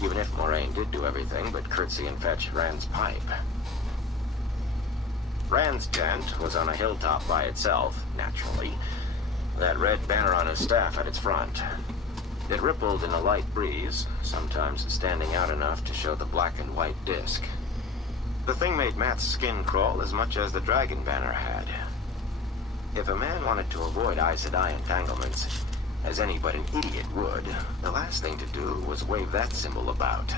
Even if Moraine did do everything but curtsy and fetch Rand's pipe. Rand's tent was on a hilltop by itself, naturally. That red banner on his staff at its front. It rippled in a light breeze, sometimes standing out enough to show the black and white disc. The thing made Mat's skin crawl as much as the dragon banner had. If a man wanted to avoid Aes Sedai entanglements, as any but an idiot would, the last thing to do was wave that symbol about.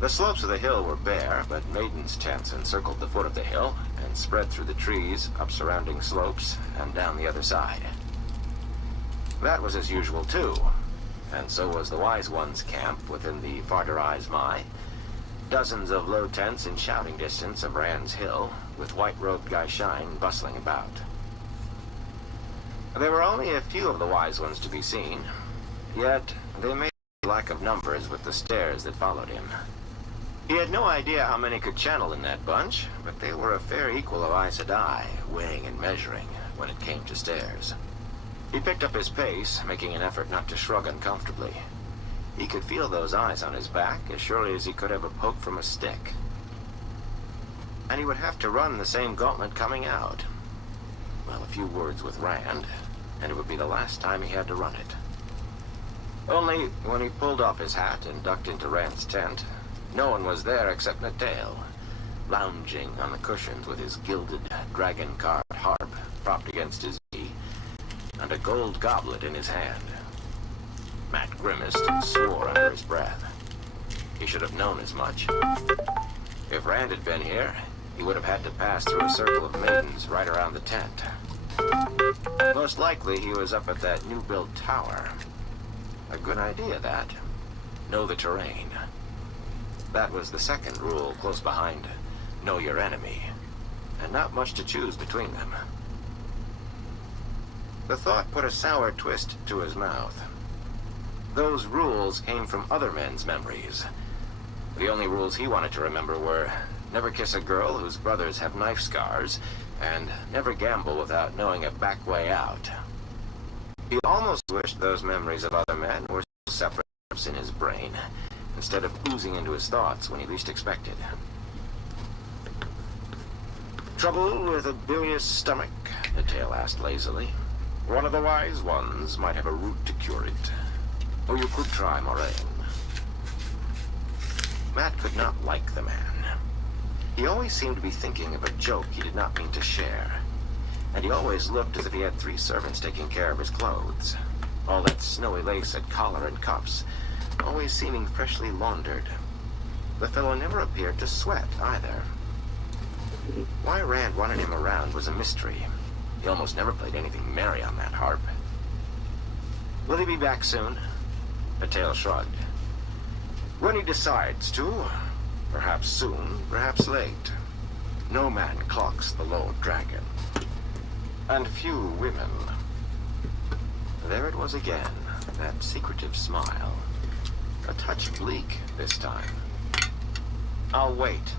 The slopes of the hill were bare, but maidens' tents encircled the foot of the hill and spread through the trees, up surrounding slopes, and down the other side. That was as usual, too. And so was the Wise One's camp within the Farderais Mai. Dozens of low tents in shouting distance of Rand's Hill, with white-robed Gaishain bustling about. There were only a few of the Wise Ones to be seen, yet they made a lack of numbers with the stairs that followed him. He had no idea how many could channel in that bunch, but they were a fair equal of Aes Sedai, weighing and measuring when it came to stairs. He picked up his pace, making an effort not to shrug uncomfortably. He could feel those eyes on his back as surely as he could have a poke from a stick. And he would have to run the same gauntlet coming out. Well, a few words with Rand, and it would be the last time he had to run it. Only, when he pulled off his hat and ducked into Rand's tent, no one was there except Natael, lounging on the cushions with his gilded, dragon-carved harp propped against his knee, and a gold goblet in his hand. Mat grimaced and swore under his breath. He should have known as much. If Rand had been here, he would have had to pass through a circle of maidens right around the tent. Most likely he was up at that new-built tower. A good idea, that. Know the terrain. That was the second rule close behind know your enemy, and not much to choose between them. The thought put a sour twist to his mouth. Those rules came from other men's memories. The only rules he wanted to remember were never kiss a girl whose brothers have knife scars, and never gamble without knowing a back way out. He almost wished those memories of other men were separate in his brain, instead of oozing into his thoughts when he least expected. Trouble with a bilious stomach? Natael asked lazily. One of the Wise Ones might have a route to cure it. Or you could try Moraine. Mat could not like the man. He always seemed to be thinking of a joke he did not mean to share. And he always looked as if he had 3 servants taking care of his clothes. All that snowy lace at collar and cuffs, always seeming freshly laundered. The fellow never appeared to sweat, either. Why Rand wanted him around was a mystery. He almost never played anything merry on that harp. Will he be back soon? Natael shrugged. When he decides to. Perhaps soon, perhaps late. No man clocks the Lord Dragon. And few women. There it was again, that secretive smile. A touch bleak this time. I'll wait.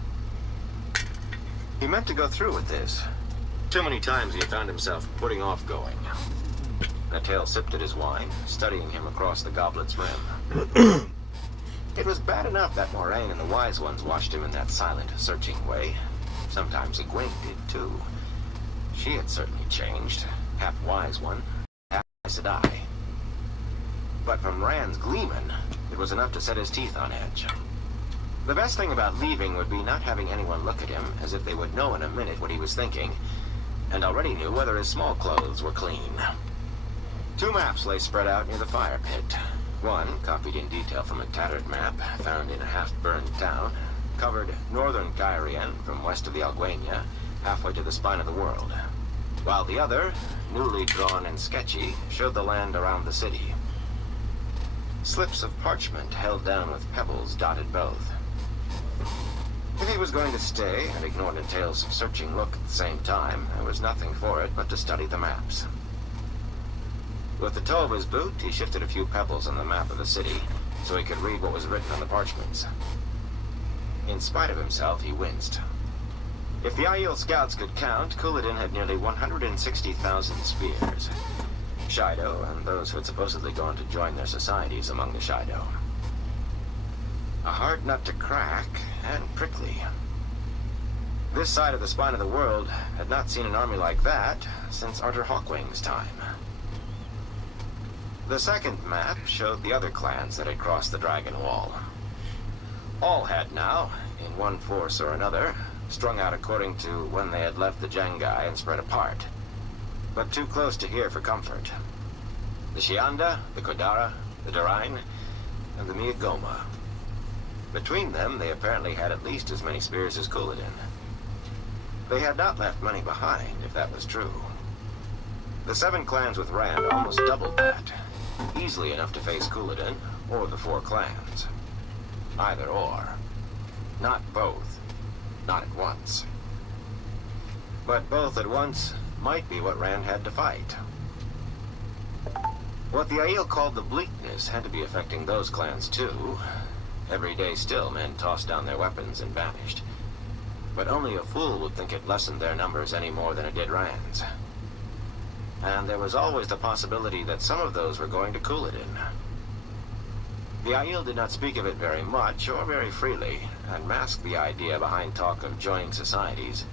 He meant to go through with this. Too many times he found himself putting off going. Natael sipped at his wine, studying him across the goblet's rim. It was bad enough that Moraine and the Wise Ones watched him in that silent, searching way. Sometimes Egwene did, too. She had certainly changed. Half Wise One, half Aes Sedai. But from Rand's Gleeman, it was enough to set his teeth on edge. The best thing about leaving would be not having anyone look at him, as if they would know in a minute what he was thinking, and already knew whether his small clothes were clean. 2 maps lay spread out near the fire pit. One, copied in detail from a tattered map found in a half-burned town, covered northern Cairhien from west of the Alguenia, halfway to the spine of the world, while the other, newly drawn and sketchy, showed the land around the city. Slips of parchment held down with pebbles dotted both. If he was going to stay and ignore Natael's searching look at the same time, there was nothing for it but to study the maps. With the toe of his boot, he shifted a few pebbles on the map of the city, so he could read what was written on the parchments. In spite of himself, he winced. If the Aiel scouts could count, Couladin had nearly 160,000 spears. Shaido, and those who had supposedly gone to join their societies among the Shaido. A hard nut to crack, and prickly. This side of the spine of the world had not seen an army like that since Arthur Hawkwing's time. The second map showed the other clans that had crossed the Dragon Wall. All had now, in one force or another, strung out according to when they had left the Jangai and spread apart, but too close to here for comfort. The Shianda, the Kodara, the Darain, and the Miagoma. Between them, they apparently had at least as many spears as Couladin. They had not left money behind, if that was true. The 7 clans with Rand almost doubled that. Easily enough to face Couladin or the 4 clans. Either or. Not both. Not at once. But both at once might be what Rand had to fight. What the Aiel called the bleakness had to be affecting those clans too. Every day still, men tossed down their weapons and vanished. But only a fool would think it lessened their numbers any more than it did Rand's. And there was always the possibility that some of those were going to Couladin. The Aiel did not speak of it very much or very freely, and masked the idea behind talk of joining societies.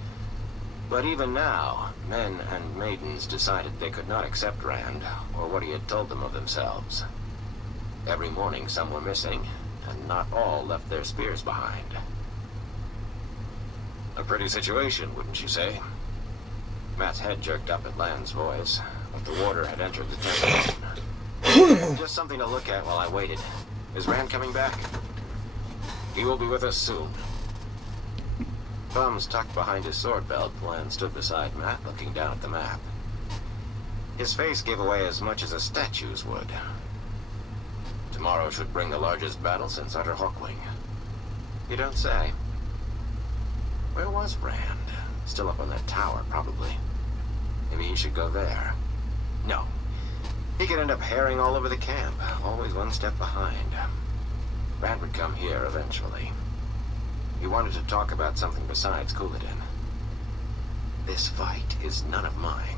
But even now, men and maidens decided they could not accept Rand, or what he had told them of themselves. Every morning some were missing, and not all left their spears behind. A pretty situation, wouldn't you say? Matt's head jerked up at Land's voice, but the warder had entered the tent. Just something to look at while I waited. Is Rand coming back? He will be with us soon. Thumbs tucked behind his sword belt, Land stood beside Matt, looking down at the map. His face gave away as much as a statue's would. Tomorrow should bring the largest battle since Utter Hawkwing. You don't say. Where was Rand? Still up on that tower, probably. Maybe he should go there. No. He could end up herring all over the camp, always one step behind. Rand would come here eventually. He wanted to talk about something besides Couladin. This fight is none of mine.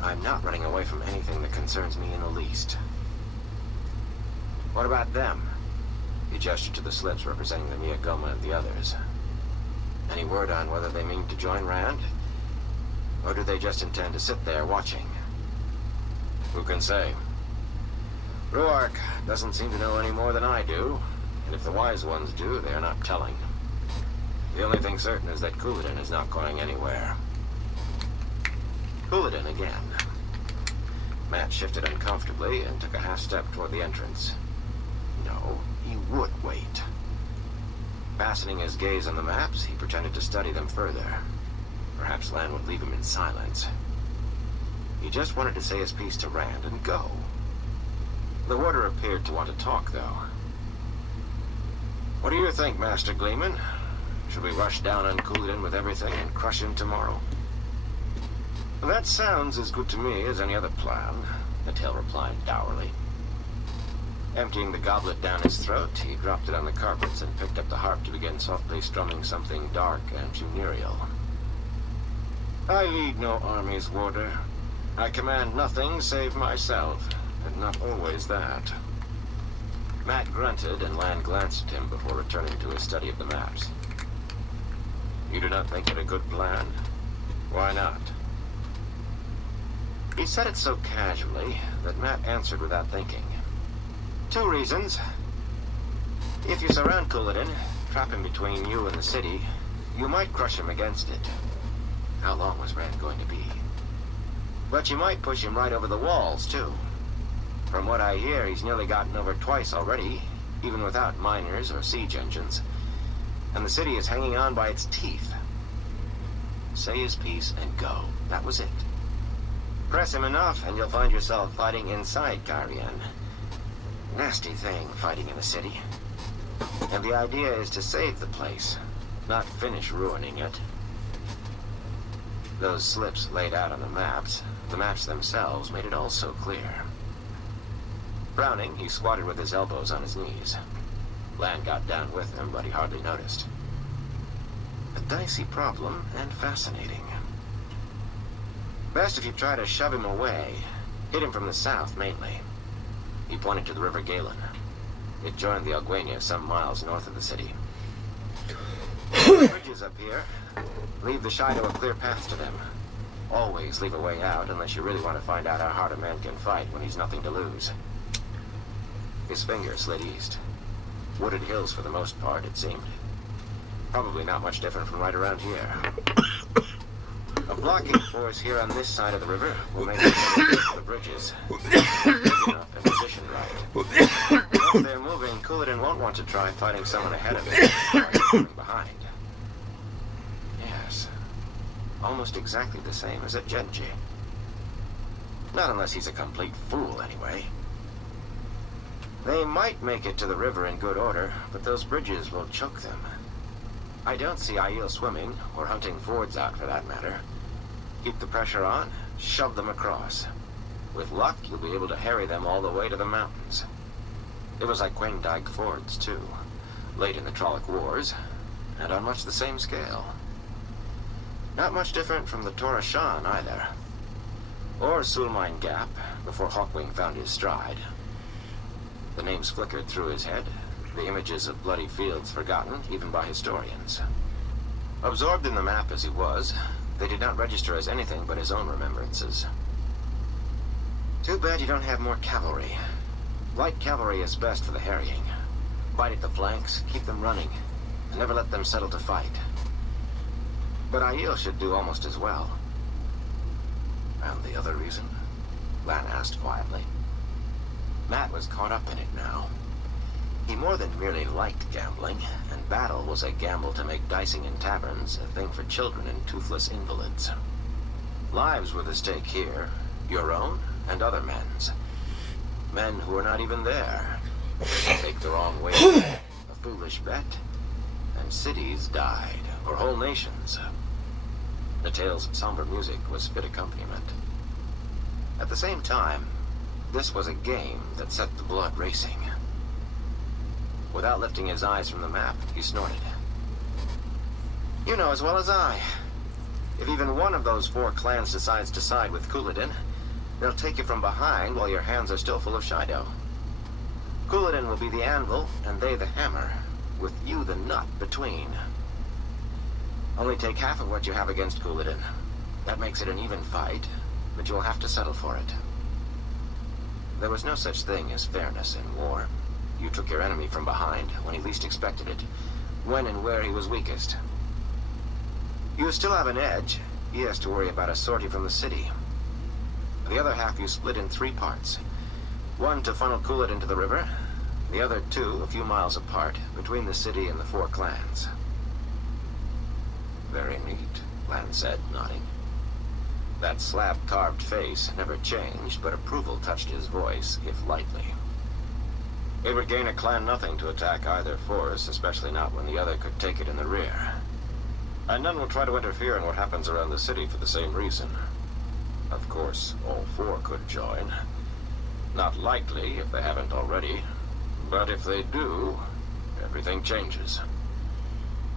I'm not running away from anything that concerns me in the least. What about them? He gestured to the slips representing the Miagoma and the others. Any word on whether they mean to join Rand? Or do they just intend to sit there watching? Who can say? Ruark doesn't seem to know any more than I do, and if the wise ones do, they are not telling. The only thing certain is that Couladin is not going anywhere. Couladin again. Matt shifted uncomfortably and took a half-step toward the entrance. No, he would wait. Fastening his gaze on the maps, he pretended to study them further. Perhaps Land would leave him in silence. He just wanted to say his piece to Rand and go. The warder appeared to want to talk, though. What do you think, Master Gleeman? Should we rush down on Couladin with everything and crush him tomorrow? That sounds as good to me as any other plan, Natil replied dourly. Emptying the goblet down his throat, he dropped it on the carpets and picked up the harp to begin softly strumming something dark and funereal. I lead no armies, warder. I command nothing save myself, and not always that. Matt grunted, and Land glanced at him before returning to his study of the maps. You do not think it a good plan? Why not? He said it so casually that Matt answered without thinking. 2 reasons. If you surround Couladin, trap him between you and the city, you might crush him against it. How long was Rand going to be? But you might push him right over the walls, too. From what I hear, he's nearly gotten over twice already, even without miners or siege engines. And the city is hanging on by its teeth. Say his piece and go. That was it. Press him enough, and you'll find yourself fighting inside Cairhien. Nasty thing, fighting in a city. And the idea is to save the place, not finish ruining it. Those slips laid out on the maps themselves made it all so clear. Frowning, he squatted with his elbows on his knees. Land got down with him, but he hardly noticed. A dicey problem, and fascinating. Best if you try to shove him away. Hit him from the south, mainly. He pointed to the River Galen. It joined the Alguenia some miles north of the city. Bridges up here. Leave the Shido a clear path to them. Always leave a way out unless you really want to find out how hard a man can fight when he's nothing to lose. His finger slid east. Wooded hills for the most part, it seemed. Probably not much different from right around here. A blocking force here on this side of the river will make it the bridges. Big enough and positioned right. If they're moving, Couladin won't want to try fighting someone ahead of it or behind. Yes. Almost exactly the same as at Genji. Not unless he's a complete fool, anyway. They might make it to the river in good order, but those bridges will choke them. I don't see Aiel swimming, or hunting fords out for that matter. Keep the pressure on, shove them across. With luck, you'll be able to harry them all the way to the mountains. It was like Quaindyke fords, too. Late in the Trolloc Wars, and on much the same scale. Not much different from the Tora Shan, either. Or Sulmine Gap, before Hawkwing found his stride. The names flickered through his head, the images of bloody fields forgotten, even by historians. Absorbed in the map as he was, they did not register as anything but his own remembrances. Too bad you don't have more cavalry. Light cavalry is best for the harrying. Bite at the flanks, keep them running, and never let them settle to fight. But Aiel should do almost as well. And the other reason? Lan asked quietly. Matt was caught up in it now. He more than merely liked gambling, and battle was a gamble to make dicing in taverns a thing for children and toothless invalids. Lives were the stake here, your own and other men's. Men who were not even there. Take the wrong way, a foolish bet, and cities died, or whole nations. The tale's somber music was fit accompaniment. At the same time, this was a game that set the blood racing. Without lifting his eyes from the map, he snorted. You know as well as I. If even one of those 4 clans decides to side with Couladin, they'll take you from behind while your hands are still full of Shido. Couladin will be the anvil, and they the hammer, with you the nut between. Only take half of what you have against Couladin. That makes it an even fight, but you'll have to settle for it. There was no such thing as fairness in war. You took your enemy from behind when he least expected it, when and where he was weakest. You still have an edge. He has to worry about a sortie from the city. The other half you split in 3 parts. One to funnel Couladin into the river, the other 2 a few miles apart, between the city and the 4 clans. Very neat, Lan said, nodding. That slab-carved face never changed, but approval touched his voice, if lightly. It would gain a clan nothing to attack either force, especially not when the other could take it in the rear. And none will try to interfere in what happens around the city for the same reason. Of course, all 4 could join. Not likely, if they haven't already. But if they do, everything changes.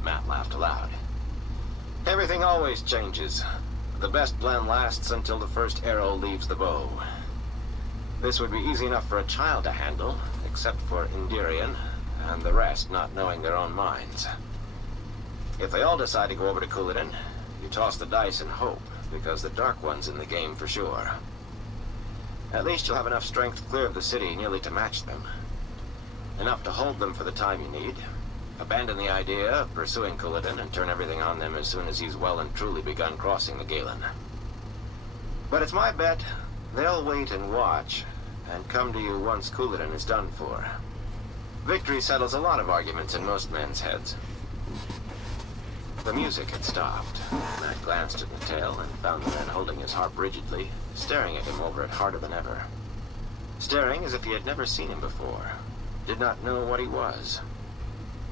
Matt laughed aloud. Everything always changes. The best plan lasts until the first arrow leaves the bow. This would be easy enough for a child to handle, except for Indirian, and the rest not knowing their own minds. If they all decide to go over to Couladin, you toss the dice and hope, because the Dark One's in the game for sure. At least you'll have enough strength clear of the city nearly to match them. Enough to hold them for the time you need. Abandon the idea of pursuing Couladin and turn everything on them as soon as he's well and truly begun crossing the Galen. But it's my bet they'll wait and watch, and come to you once Couladin is done for. Victory settles a lot of arguments in most men's heads. The music had stopped. Matt glanced at the tail and found the man holding his harp rigidly, staring at him over it harder than ever. Staring as if he had never seen him before, did not know what he was.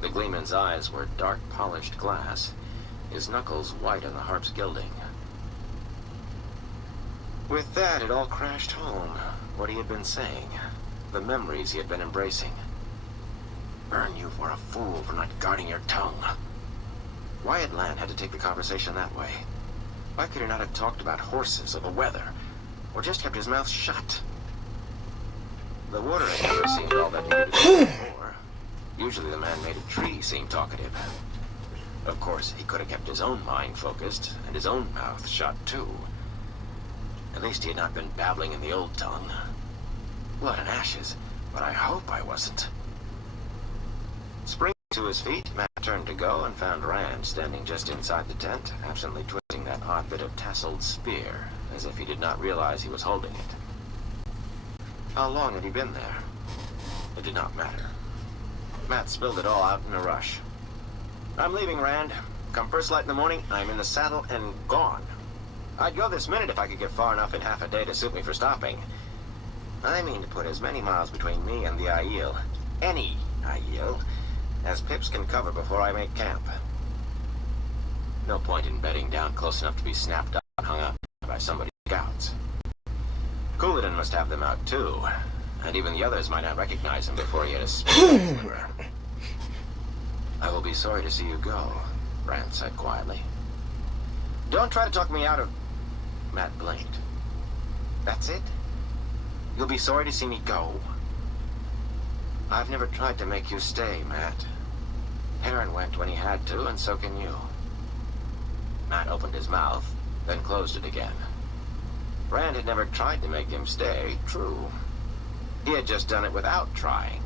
The gleeman's eyes were dark polished glass, his knuckles white on the harp's gilding. With that, it all crashed home, what he had been saying, the memories he had been embracing. Burn you for a fool for not guarding your tongue. Why had Lan had to take the conversation that way? Why could he not have talked about horses or the weather, or just kept his mouth shut? The water had never seemed all that needed before. Usually the man made a tree seem talkative. Of course, he could have kept his own mind focused, and his own mouth shut too. At least he had not been babbling in the old tongue. Blood and ashes, but I hope I wasn't. Springing to his feet, Matt turned to go and found Rand standing just inside the tent, absently twisting that odd bit of tasseled spear, as if he did not realize he was holding it. How long had he been there? It did not matter. Matt spilled it all out in a rush. I'm leaving, Rand. Come first light in the morning, I'm in the saddle and gone. I'd go this minute if I could get far enough in half a day to suit me for stopping. I mean to put as many miles between me and the Aiel, any Aiel, as pips can cover before I make camp. No point in bedding down close enough to be snapped up and hung up by somebody's scouts. Couladin must have them out too, and even the others might not recognize him before he had a spear. I will be sorry to see you go, Rand said quietly. Don't try to talk me out of... Matt blinked. That's it? You'll be sorry to see me go? I've never tried to make you stay, Matt. Heron went when he had to, and so can you. Matt opened his mouth, then closed it again. Rand had never tried to make him stay, true. He had just done it without trying.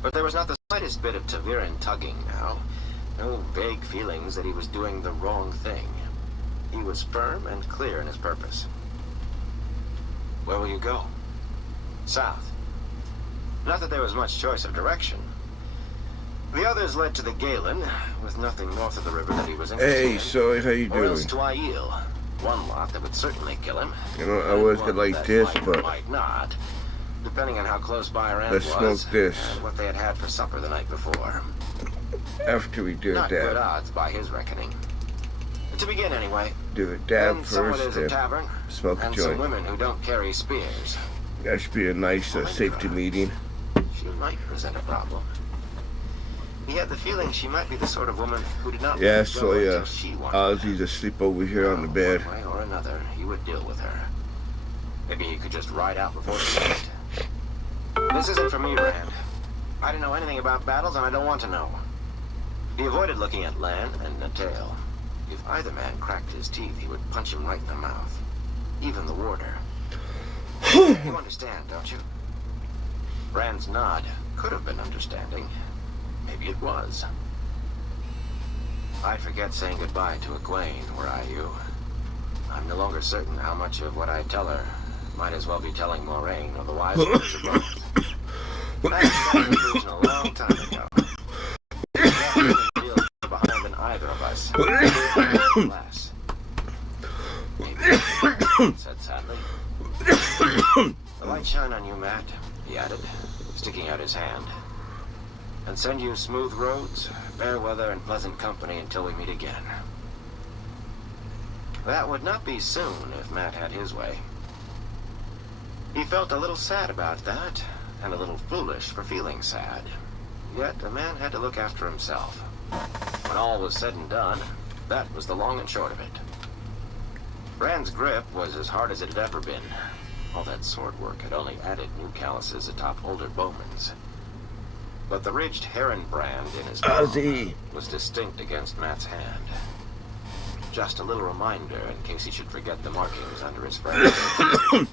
But there was not the slightest bit of Ta'Viran tugging now. No vague feelings that he was doing the wrong thing. He was firm and clear in his purpose. Where will you go? South. Not that there was much choice of direction. The others led to the Galen, with nothing north of the river that he was interested in. Hey, Sully, how you Or else doing? to Aiel. One lot that would certainly kill him. You know, I was One like that this, might, but might not, depending on how close by Rand let's was smoke this and what they had had for supper the night before. after we do a Not good dab. odds by his reckoning. To begin anyway. Do a dab And somewhere first, there's a then tavern smoke a and some joint. women who don't carry spears. That should be a nice safety meeting. She might present a problem. He had the feeling she might be the sort of woman who did not Yeah, let go so until she wanted. Ozzy's asleep over here on the bed. One way or another, he would deal with her. Maybe he could just ride out before she left. This isn't for me, Rand. I didn't know anything about battles, and I don't want to know. He avoided looking at Lan and Natail. If either man cracked his teeth, he would punch him right in the mouth. Even the warder. You understand, don't you? Rand's nod could have been understanding. Maybe it was. I forget saying goodbye to Egwene, were I you. I'm no longer certain how much of what I tell her might as well be telling Moraine or the wise ones of both. I had that conclusion a long time ago. Feel behind than either of us. Less. Maybe, said sadly. The light shine on you, Matt, he added, sticking out his hand. And send you smooth roads, fair weather, and pleasant company until we meet again. That would not be soon if Matt had his way. He felt a little sad about that, and a little foolish for feeling sad. Yet a man had to look after himself. When all was said and done, that was the long and short of it. Rand's grip was as hard as it had ever been. All that sword work had only added new calluses atop older bowmen's. But the ridged heron brand in his palm was distinct against Matt's hand. Just a little reminder in case he should forget the markings under his frame.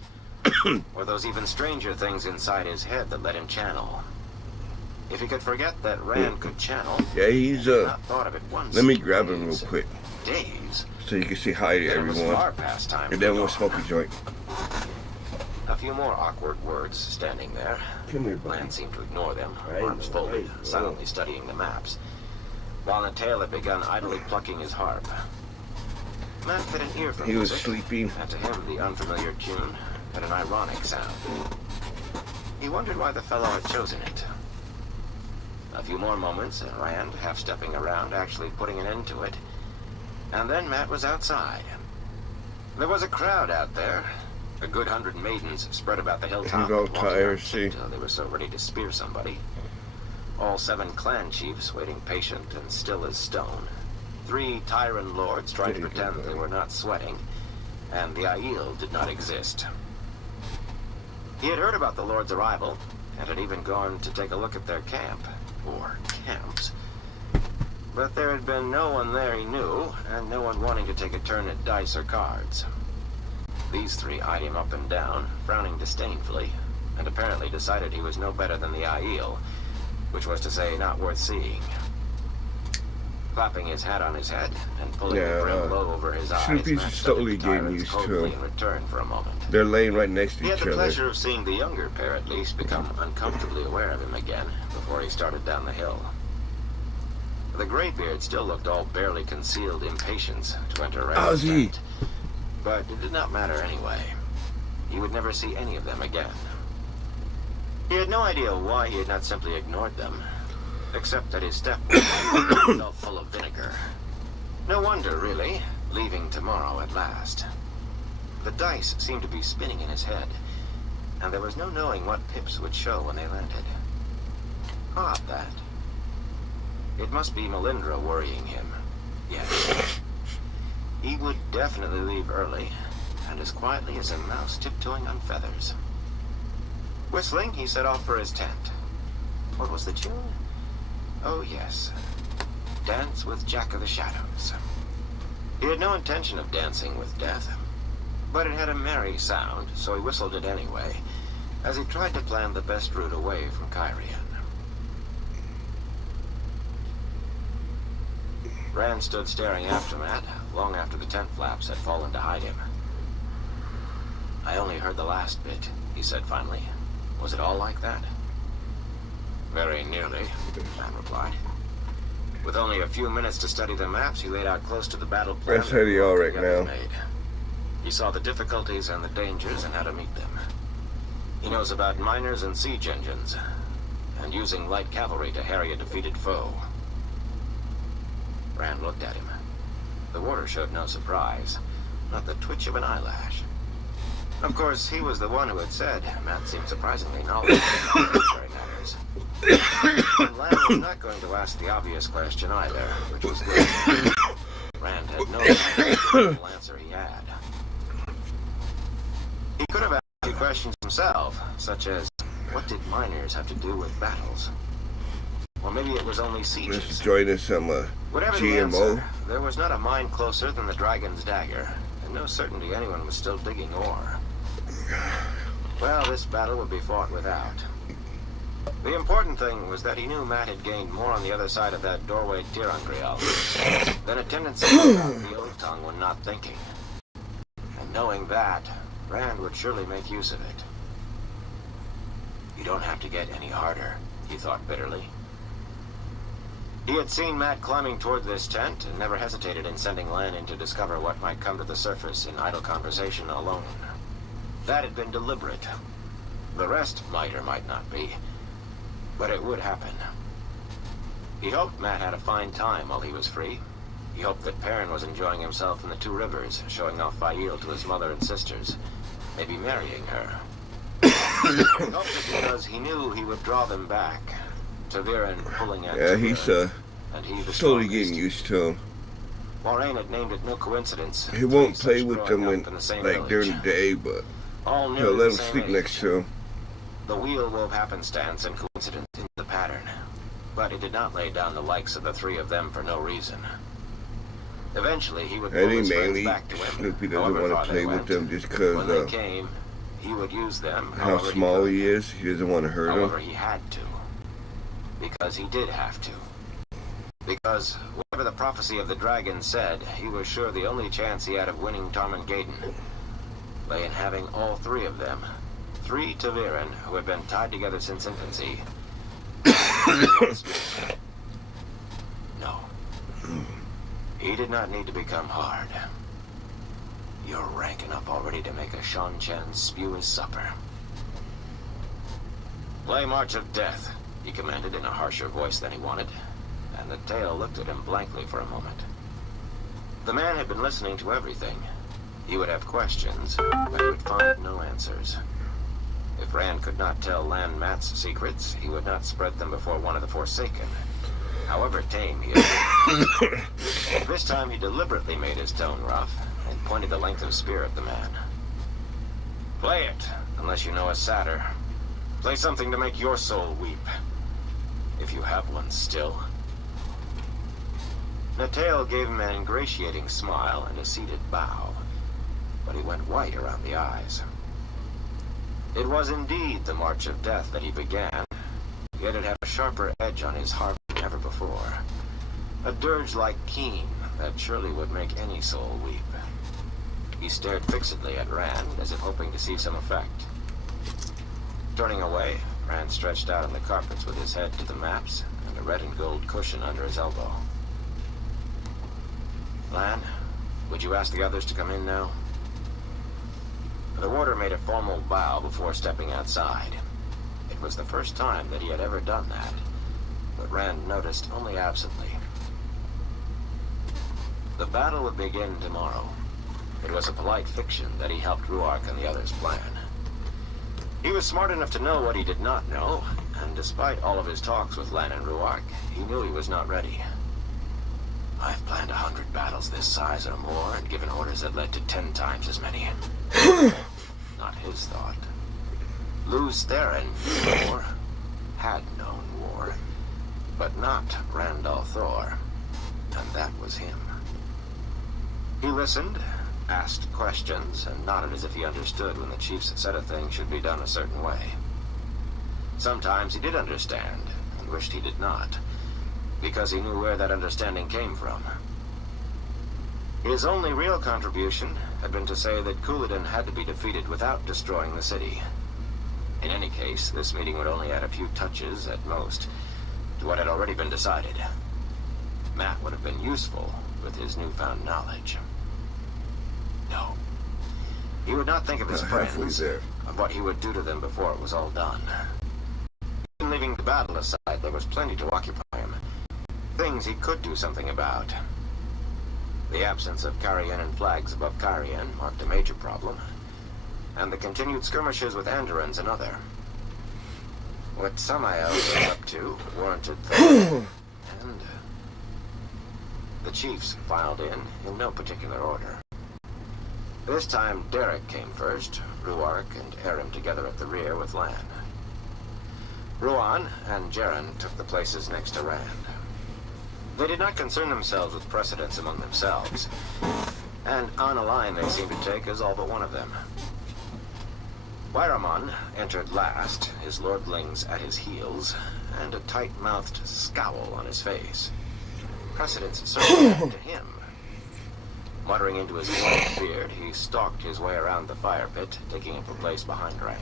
Or those even stranger things inside his head that let him channel. If he could forget that Rand could channel, Yeah, he's not thought of it once. let me grab him real quick Days. so you can say hi to Then it was everyone. far past time And to then go we'll smoke a on. joint. A few more awkward words standing there. Come here, buddy. Lan seemed to ignore them, I arms know, folded, I know. silently studying the maps, while Natail had begun idly plucking his harp. Matt had an ear for He was music, sleeping. and to him the unfamiliar tune had an ironic sound. He wondered why the fellow had chosen it. A few more moments, and Rand, half stepping around, actually putting an end to it. And then Matt was outside. There was a crowd out there. A good 100 maidens spread about the hilltop. He's all walking tired, up see? until they were so ready to spear somebody. All 7 clan chiefs waiting patient and still as stone. 3 Tyran lords trying to There you go, pretend that they buddy. were not sweating. And the Aiel did not exist. He had heard about the Lord's arrival, and had even gone to take a look at their camp, or camps. But there had been no one there he knew, and no one wanting to take a turn at dice or cards. These 3 eyed him up and down, frowning disdainfully, and apparently decided he was no better than the Aiel, which was to say, not worth seeing. Clapping his hat on his head and pulling the brim low over his eyes, Snoopy's Matt slowly studied the getting tyrants used to coldly him. in return for a moment. They're laying right next to He had each the other. pleasure of seeing the younger pair at least become uncomfortably aware of him again before he started down the hill. The Greybeard still looked all barely concealed impatience to enter Rand's tent. But it did not matter anyway. He would never see any of them again. He had no idea why he had not simply ignored them, except that his step felt full of vinegar. No wonder, really, leaving tomorrow at last. The dice seemed to be spinning in his head, and there was no knowing what pips would show when they landed. Odd, that. It must be Melindra worrying him. Yes. He would definitely leave early, and as quietly as a mouse tiptoeing on feathers. Whistling, he set off for his tent. What was the tune? Oh, yes. Dance with Jack of the Shadows. He had no intention of dancing with death, but it had a merry sound, so he whistled it anyway, as he tried to plan the best route away from Cairhien. Rand stood staring after Matt, long after the tent flaps had fallen to hide him. I only heard the last bit, he said finally. Was it all like that? Very nearly, Rand replied. With only a few minutes to study the maps, he laid out close to the battle plan. That's how you are right now. He saw the difficulties and the dangers and how to meet them. He knows about miners and siege engines, and using light cavalry to harry a defeated foe. Rand looked at him. The warder showed no surprise, not the twitch of an eyelash. Of course, he was the one who had said Matt seemed surprisingly knowledgeable about military matters. And Lan was not going to ask the obvious question either, which was good. Rand had no idea the answer he had. He could have asked a few questions himself, such as, what did miners have to do with battles? Or maybe it was only sieges. Let's join us some Whatever the GMO. answer, there was not a mine closer than the Dragon's Dagger, and no certainty anyone was still digging ore. Well, this battle would be fought without. The important thing was that he knew Matt had gained more on the other side of that doorway tir'angreal than a tendency to out the old tongue when not thinking. And knowing that, Rand would surely make use of it. You don't have to get any harder, he thought bitterly. He had seen Matt climbing toward this tent and never hesitated in sending Lan in to discover what might come to the surface in idle conversation alone. That had been deliberate. The rest might or might not be, but it would happen. He hoped Matt had a fine time while he was free. He hoped that Perrin was enjoying himself in the Two Rivers, showing off Fail to his mother and sisters, maybe marrying her. He hoped it because he knew he would draw them back. ta'veren pulling at Yeah, he's and he slowly getting used to him. Moraine had named it no coincidence. He won't play such with growing them up when, in the same like village. during the day, but All he'll nearly let him the same sleep age. next to him. The wheel wove happenstance and coincidence into the pattern, but he did not lay down the likes of the three of them for no reason. Eventually, he would I pull think his friends mainly back to him. Snoopy doesn't however want far to they play with went. them just When they because came, he would use them how however small he could. he is. He doesn't want to hurt However, him. he had to. Because he did have to. Because, whatever the prophecy of the dragon said, he was sure the only chance he had of winning Tarmangaden lay in having all three of them, three ta'veren who had been tied together since infancy. No. He did not need to become hard. You're rank enough already to make a Shan Chen spew his supper. Play March of Death, he commanded in a harsher voice than he wanted, and the tail looked at him blankly for a moment. The man had been listening to everything. He would have questions, but he would find no answers. If Rand could not tell Lan Mat's secrets, he would not spread them before one of the Forsaken, however tame he had been. This time he deliberately made his tone rough and pointed the length of spear at the man. Play it, unless you know a satyr. Play something to make your soul weep, if you have one still. Natael gave him an ingratiating smile and a seated bow, but he went white around the eyes. It was indeed the March of Death that he began, yet it had a sharper edge on his heart than ever before. A dirge-like keen that surely would make any soul weep. He stared fixedly at Rand, as if hoping to see some effect. Turning away, Rand stretched out on the carpets with his head to the maps and a red and gold cushion under his elbow. Lan, would you ask the others to come in now? The warder made a formal bow before stepping outside. It was the first time that he had ever done that, but Rand noticed only absently. The battle would begin tomorrow. It was a polite fiction that he helped Rhuarc and the others plan. He was smart enough to know what he did not know, and despite all of his talks with Lan and Rhuarc, he knew he was not ready. I've planned 100 battles this size or more, and given orders that led to 10 times as many. Not his thought. Lews Therin knew war, had known war, but not Rand al'Thor, and that was him. He listened, asked questions, and nodded as if he understood when the chiefs said a thing should be done a certain way. Sometimes he did understand, and wished he did not, because he knew where that understanding came from. His only real contribution had been to say that Couladin had to be defeated without destroying the city. In any case, this meeting would only add a few touches, at most, to what had already been decided. Mat would have been useful with his newfound knowledge. No. He would not think of his friends, of what he would do to them before it was all done. Even leaving the battle aside, there was plenty to occupy him. Things he could do something about. The absence of Cairhienin flags above Cairhien marked a major problem, and the continued skirmishes with Andorans another. What Samael was up to warranted thought, and the chiefs filed in no particular order. This time, Derek came first, Rhuarc and Aram together at the rear with Lan. Ruan and Jaren took the places next to Rand. They did not concern themselves with precedence among themselves, and on a line they seemed to take as all but one of them. Wairamon entered last, his lordlings at his heels, and a tight-mouthed scowl on his face. Precedence certainly happened to him. Muttering into his white beard, he stalked his way around the fire pit, taking up a place behind Rand.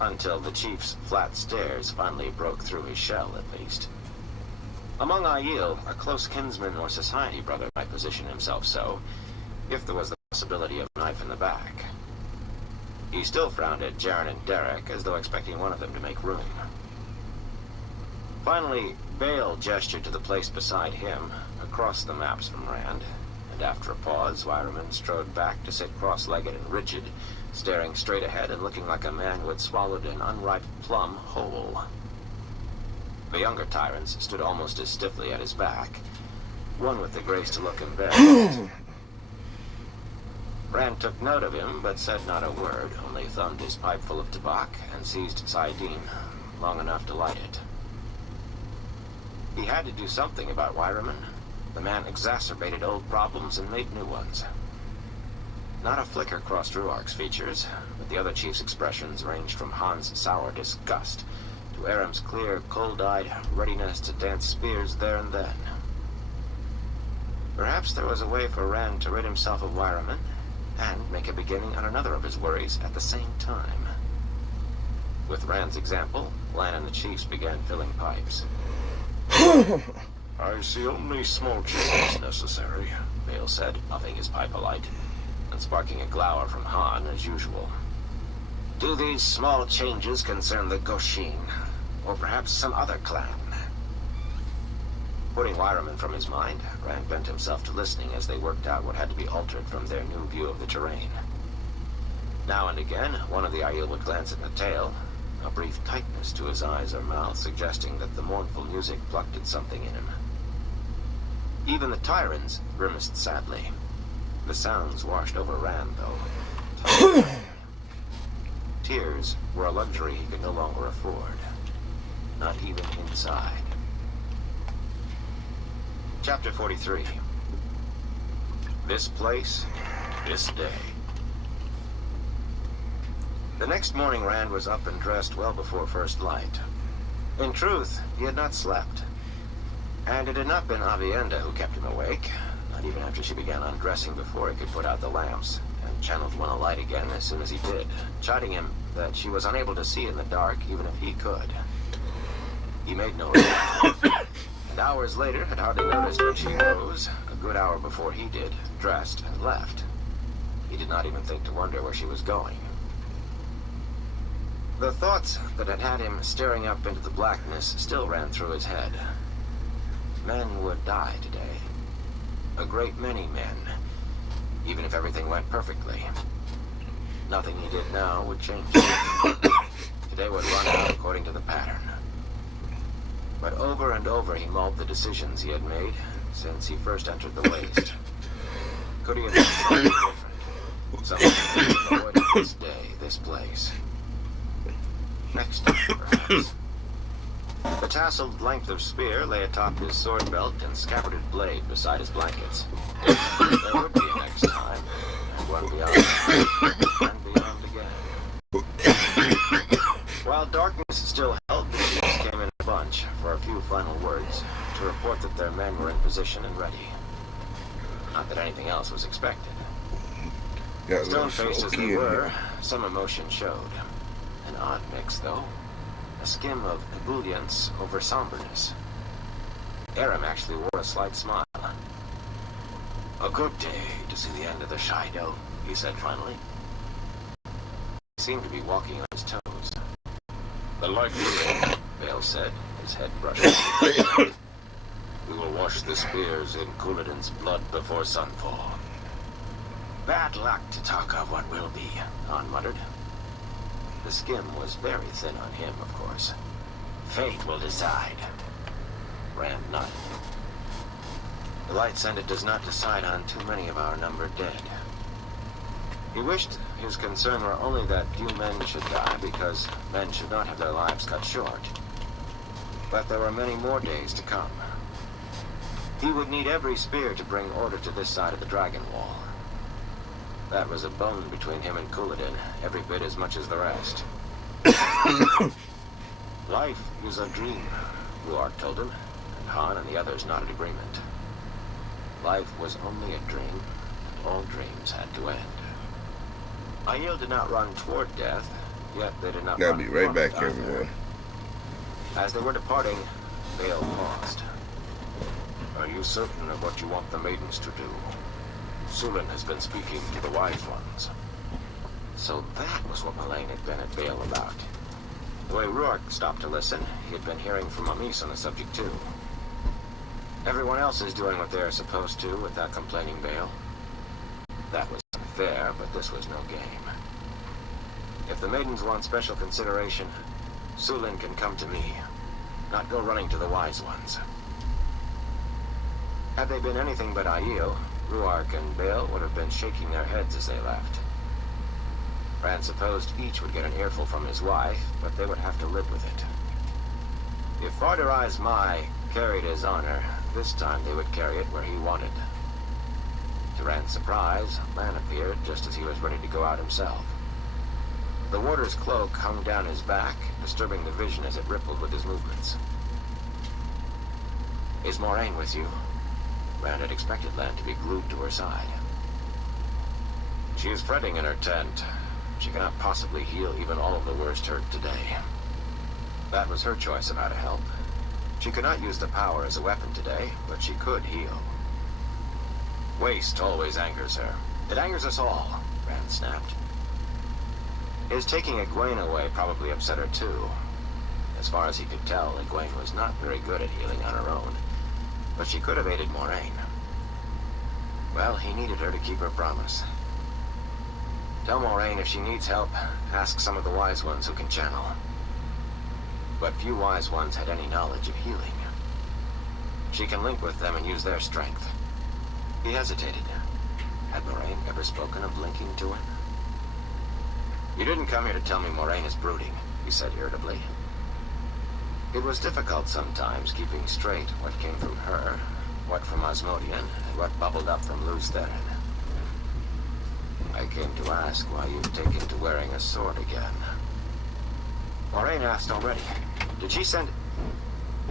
Until the chief's flat stares finally broke through his shell, at least. Among Aiel, a close kinsman or society brother might position himself so, if there was the possibility of a knife in the back. He still frowned at Jaren and Derek, as though expecting one of them to make room. Finally, Bale gestured to the place beside him, across the maps from Rand, and after a pause, Wairamon strode back to sit cross-legged and rigid, staring straight ahead and looking like a man who had swallowed an unripe plum whole. The younger tyrants stood almost as stiffly at his back, one with the grace to look embarrassed. Rand took note of him, but said not a word, only thumbed his pipe full of tobacco and seized saidin, long enough to light it. He had to do something about Wairamon. The man exacerbated old problems and made new ones. Not a flicker crossed Rhuarc's features, but the other chief's expressions ranged from Han's sour disgust to Aram's clear, cold-eyed readiness to dance spears there and then. Perhaps there was a way for Rand to rid himself of Wairamon and make a beginning on another of his worries at the same time. With Rand's example, Lan and the chiefs began filling pipes. I see only small changes necessary, Bale said, puffing his pipe alight, and sparking a glower from Han as usual. Do these small changes concern the Goshin, or perhaps some other clan? Putting Wairamon from his mind, Rand bent himself to listening as they worked out what had to be altered from their new view of the terrain. Now and again, one of the Aiel would glance at Mateo, a brief tightness to his eyes or mouth suggesting that the mournful music plucked at something in him. Even the Tyrans grimaced sadly. The sounds washed over Rand, though. Tears were a luxury he could no longer afford. Not even inside. Chapter 43. This place, this day. The next morning, Rand was up and dressed well before first light. In truth, he had not slept. And it had not been Aviendha who kept him awake, not even after she began undressing before he could put out the lamps, and channeled one alight again as soon as he did, chiding him that she was unable to see in the dark even if he could. He made no reply. And hours later had hardly noticed when she rose, a good hour before he did, dressed, and left. He did not even think to wonder where she was going. The thoughts that had had him staring up into the blackness still ran through his head. Men would die today. A great many men. Even if everything went perfectly. Nothing he did now would change it. Today would run out according to the pattern. But over and over he mulled the decisions he had made since he first entered the waste. Could he have done something different? Something to avoid this day, this place. Next time, perhaps. The tasseled length of spear lay atop his sword belt and scabbarded blade beside his blankets. There would be a next time, and one beyond, and beyond again. While darkness still held, the chiefs came in a bunch for a few final words to report that their men were in position and ready. Not that anything else was expected. Stone-faced as they were, some emotion showed. An odd mix, though. A skim of ebullience over somberness. Aram actually wore a slight smile. A good day to see the end of the Shido, he said finally. He seemed to be walking on his toes. The light will, Bale said, his head brushed. We will wash the spears in Couladin's blood before sunfall. Bad luck to talk of what will be, Han muttered. The skin was very thin on him, of course. Fate will decide. Rand nodded. The light sended does not decide on too many of our number dead. He wished his concern were only that few men should die because men should not have their lives cut short. But there were many more days to come. He would need every spear to bring order to this side of the Dragon Wall. That was a bone between him and Couladin, every bit as much as the rest. Life is a dream, Ruark told him, and Han and the others nodded agreement. Life was only a dream, and all dreams had to end. Aiel did not run toward death, yet they did not run. I'll be right back, either. everyone. As they were departing, Bale paused. Are you certain of what you want the maidens to do? Sulin has been speaking to the wise ones. So that was what Mullane had been at Bale about. The way Ruark stopped to listen, he had been hearing from Amis on the subject too. Everyone else is doing what they're supposed to without complaining, Bale. That was unfair, but this was no game. If the maidens want special consideration, Sulin can come to me, not go running to the wise ones. Had they been anything but Aiel, Ruark and Bale would have been shaking their heads as they left. Rand supposed each would get an earful from his wife, but they would have to live with it. If Farderai's Mai carried his honor, this time they would carry it where he wanted. To Rand's surprise, Lan appeared just as he was ready to go out himself. The warder's cloak hung down his back, disturbing the vision as it rippled with his movements. Is Moraine with you? Rand had expected Lan to be glued to her side. She is fretting in her tent. She cannot possibly heal even all of the worst hurt today. That was her choice of how to help. She could not use the power as a weapon today, but she could heal. Waste always angers her. It angers us all, Rand snapped. His taking Egwene away probably upset her too. As far as he could tell, Egwene was not very good at healing on her own. But she could have aided Moraine. Well, he needed her to keep her promise. Tell Moraine if she needs help, ask some of the wise ones who can channel. But few wise ones had any knowledge of healing. She can link with them and use their strength. He hesitated. Had Moraine ever spoken of linking to him? You didn't come here to tell me Moraine is brooding, he said irritably. It was difficult sometimes keeping straight what came from her, what from Asmodean, and what bubbled up from Lews Therin. I came to ask why you've taken to wearing a sword again. Moraine asked already. Did she send...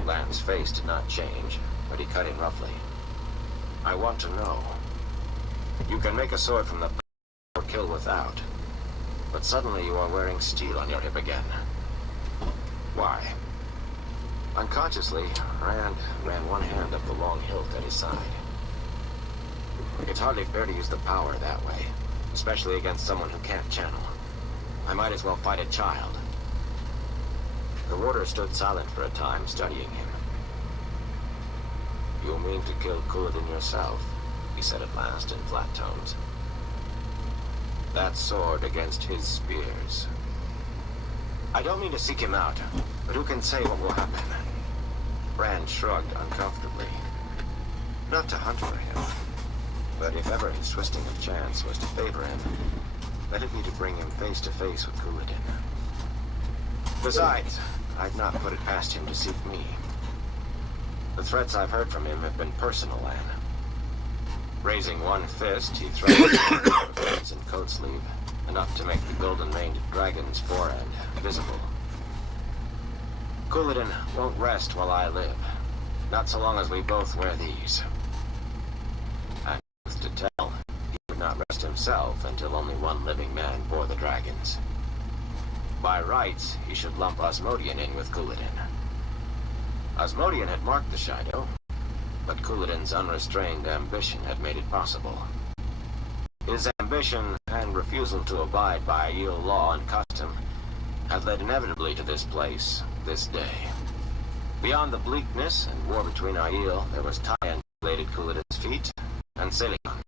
Lan's face did not change, but he cut in roughly. I want to know. You can make a sword from the or kill without. But suddenly you are wearing steel on your hip again. Why? Unconsciously, Rand ran one hand up the long hilt at his side. It's hardly fair to use the power that way, especially against someone who can't channel. I might as well fight a child. The warder stood silent for a time, studying him. You mean to kill Couladin yourself, he said at last in flat tones. That sword against his spears. I don't mean to seek him out, but who can say what will happen? Rand shrugged uncomfortably. Not to hunt for him, but if ever his twisting of chance was to favor him, let it be to bring him face to face with Couladin. Besides, I'd not put it past him to seek me. The threats I've heard from him have been personal, Anne. Raising one fist, he threatened hands and coat sleeve, enough to make the golden-maned dragon's forehand visible. Couladin won't rest while I live, not so long as we both wear these. And truth to tell, he would not rest himself until only one living man bore the dragons. By rights, he should lump Asmodean in with Couladin. Asmodean had marked the shadow, but Couladin's unrestrained ambition had made it possible. His ambition and refusal to abide by Aiel law and custom had led inevitably to this place, this day. Beyond the bleakness and war between Aiel, there was Taion who laid at Couladin's feet, and Selion.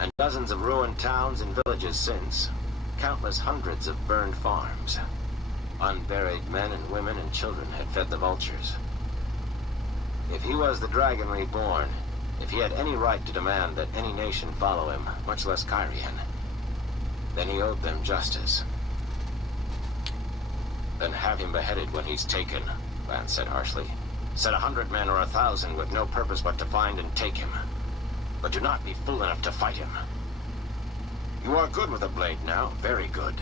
And dozens of ruined towns and villages since, countless hundreds of burned farms. Unburied men and women and children had fed the vultures. If he was the dragon reborn, if he had any right to demand that any nation follow him, much less Cairhien, then he owed them justice. Then have him beheaded when he's taken, Lance said harshly. Set 100 men or 1,000 with no purpose but to find and take him. But do not be fool enough to fight him. You are good with a blade now, very good.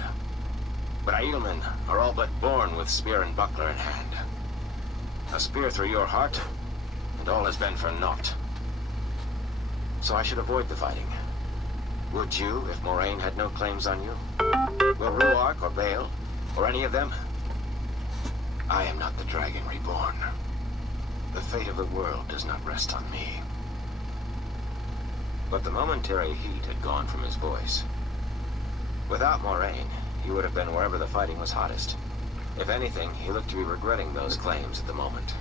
But Aielmen are all but born with spear and buckler in hand. A spear through your heart, and all has been for naught. So I should avoid the fighting. Would you, if Moraine had no claims on you? Will Rhuarc or Bale, or any of them? I am not the dragon reborn. The fate of the world does not rest on me. But the momentary heat had gone from his voice. Without Moraine, he would have been wherever the fighting was hottest. If anything, he looked to be regretting those claims at the moment.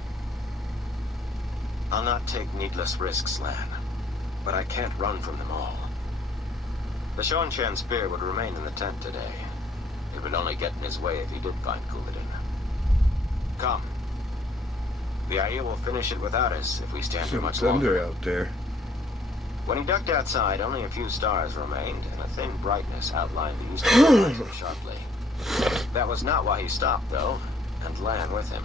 I'll not take needless risks, Lan, but I can't run from them all. The Seanchan spear would remain in the tent today. It would only get in his way if he did find Couladin. Come. The Aiel will finish it without us if we stand for much longer. Out there. When he ducked outside, only a few stars remained, and a thin brightness outlined the eastern horizon sharply. That was not why he stopped, though, and Lan with him.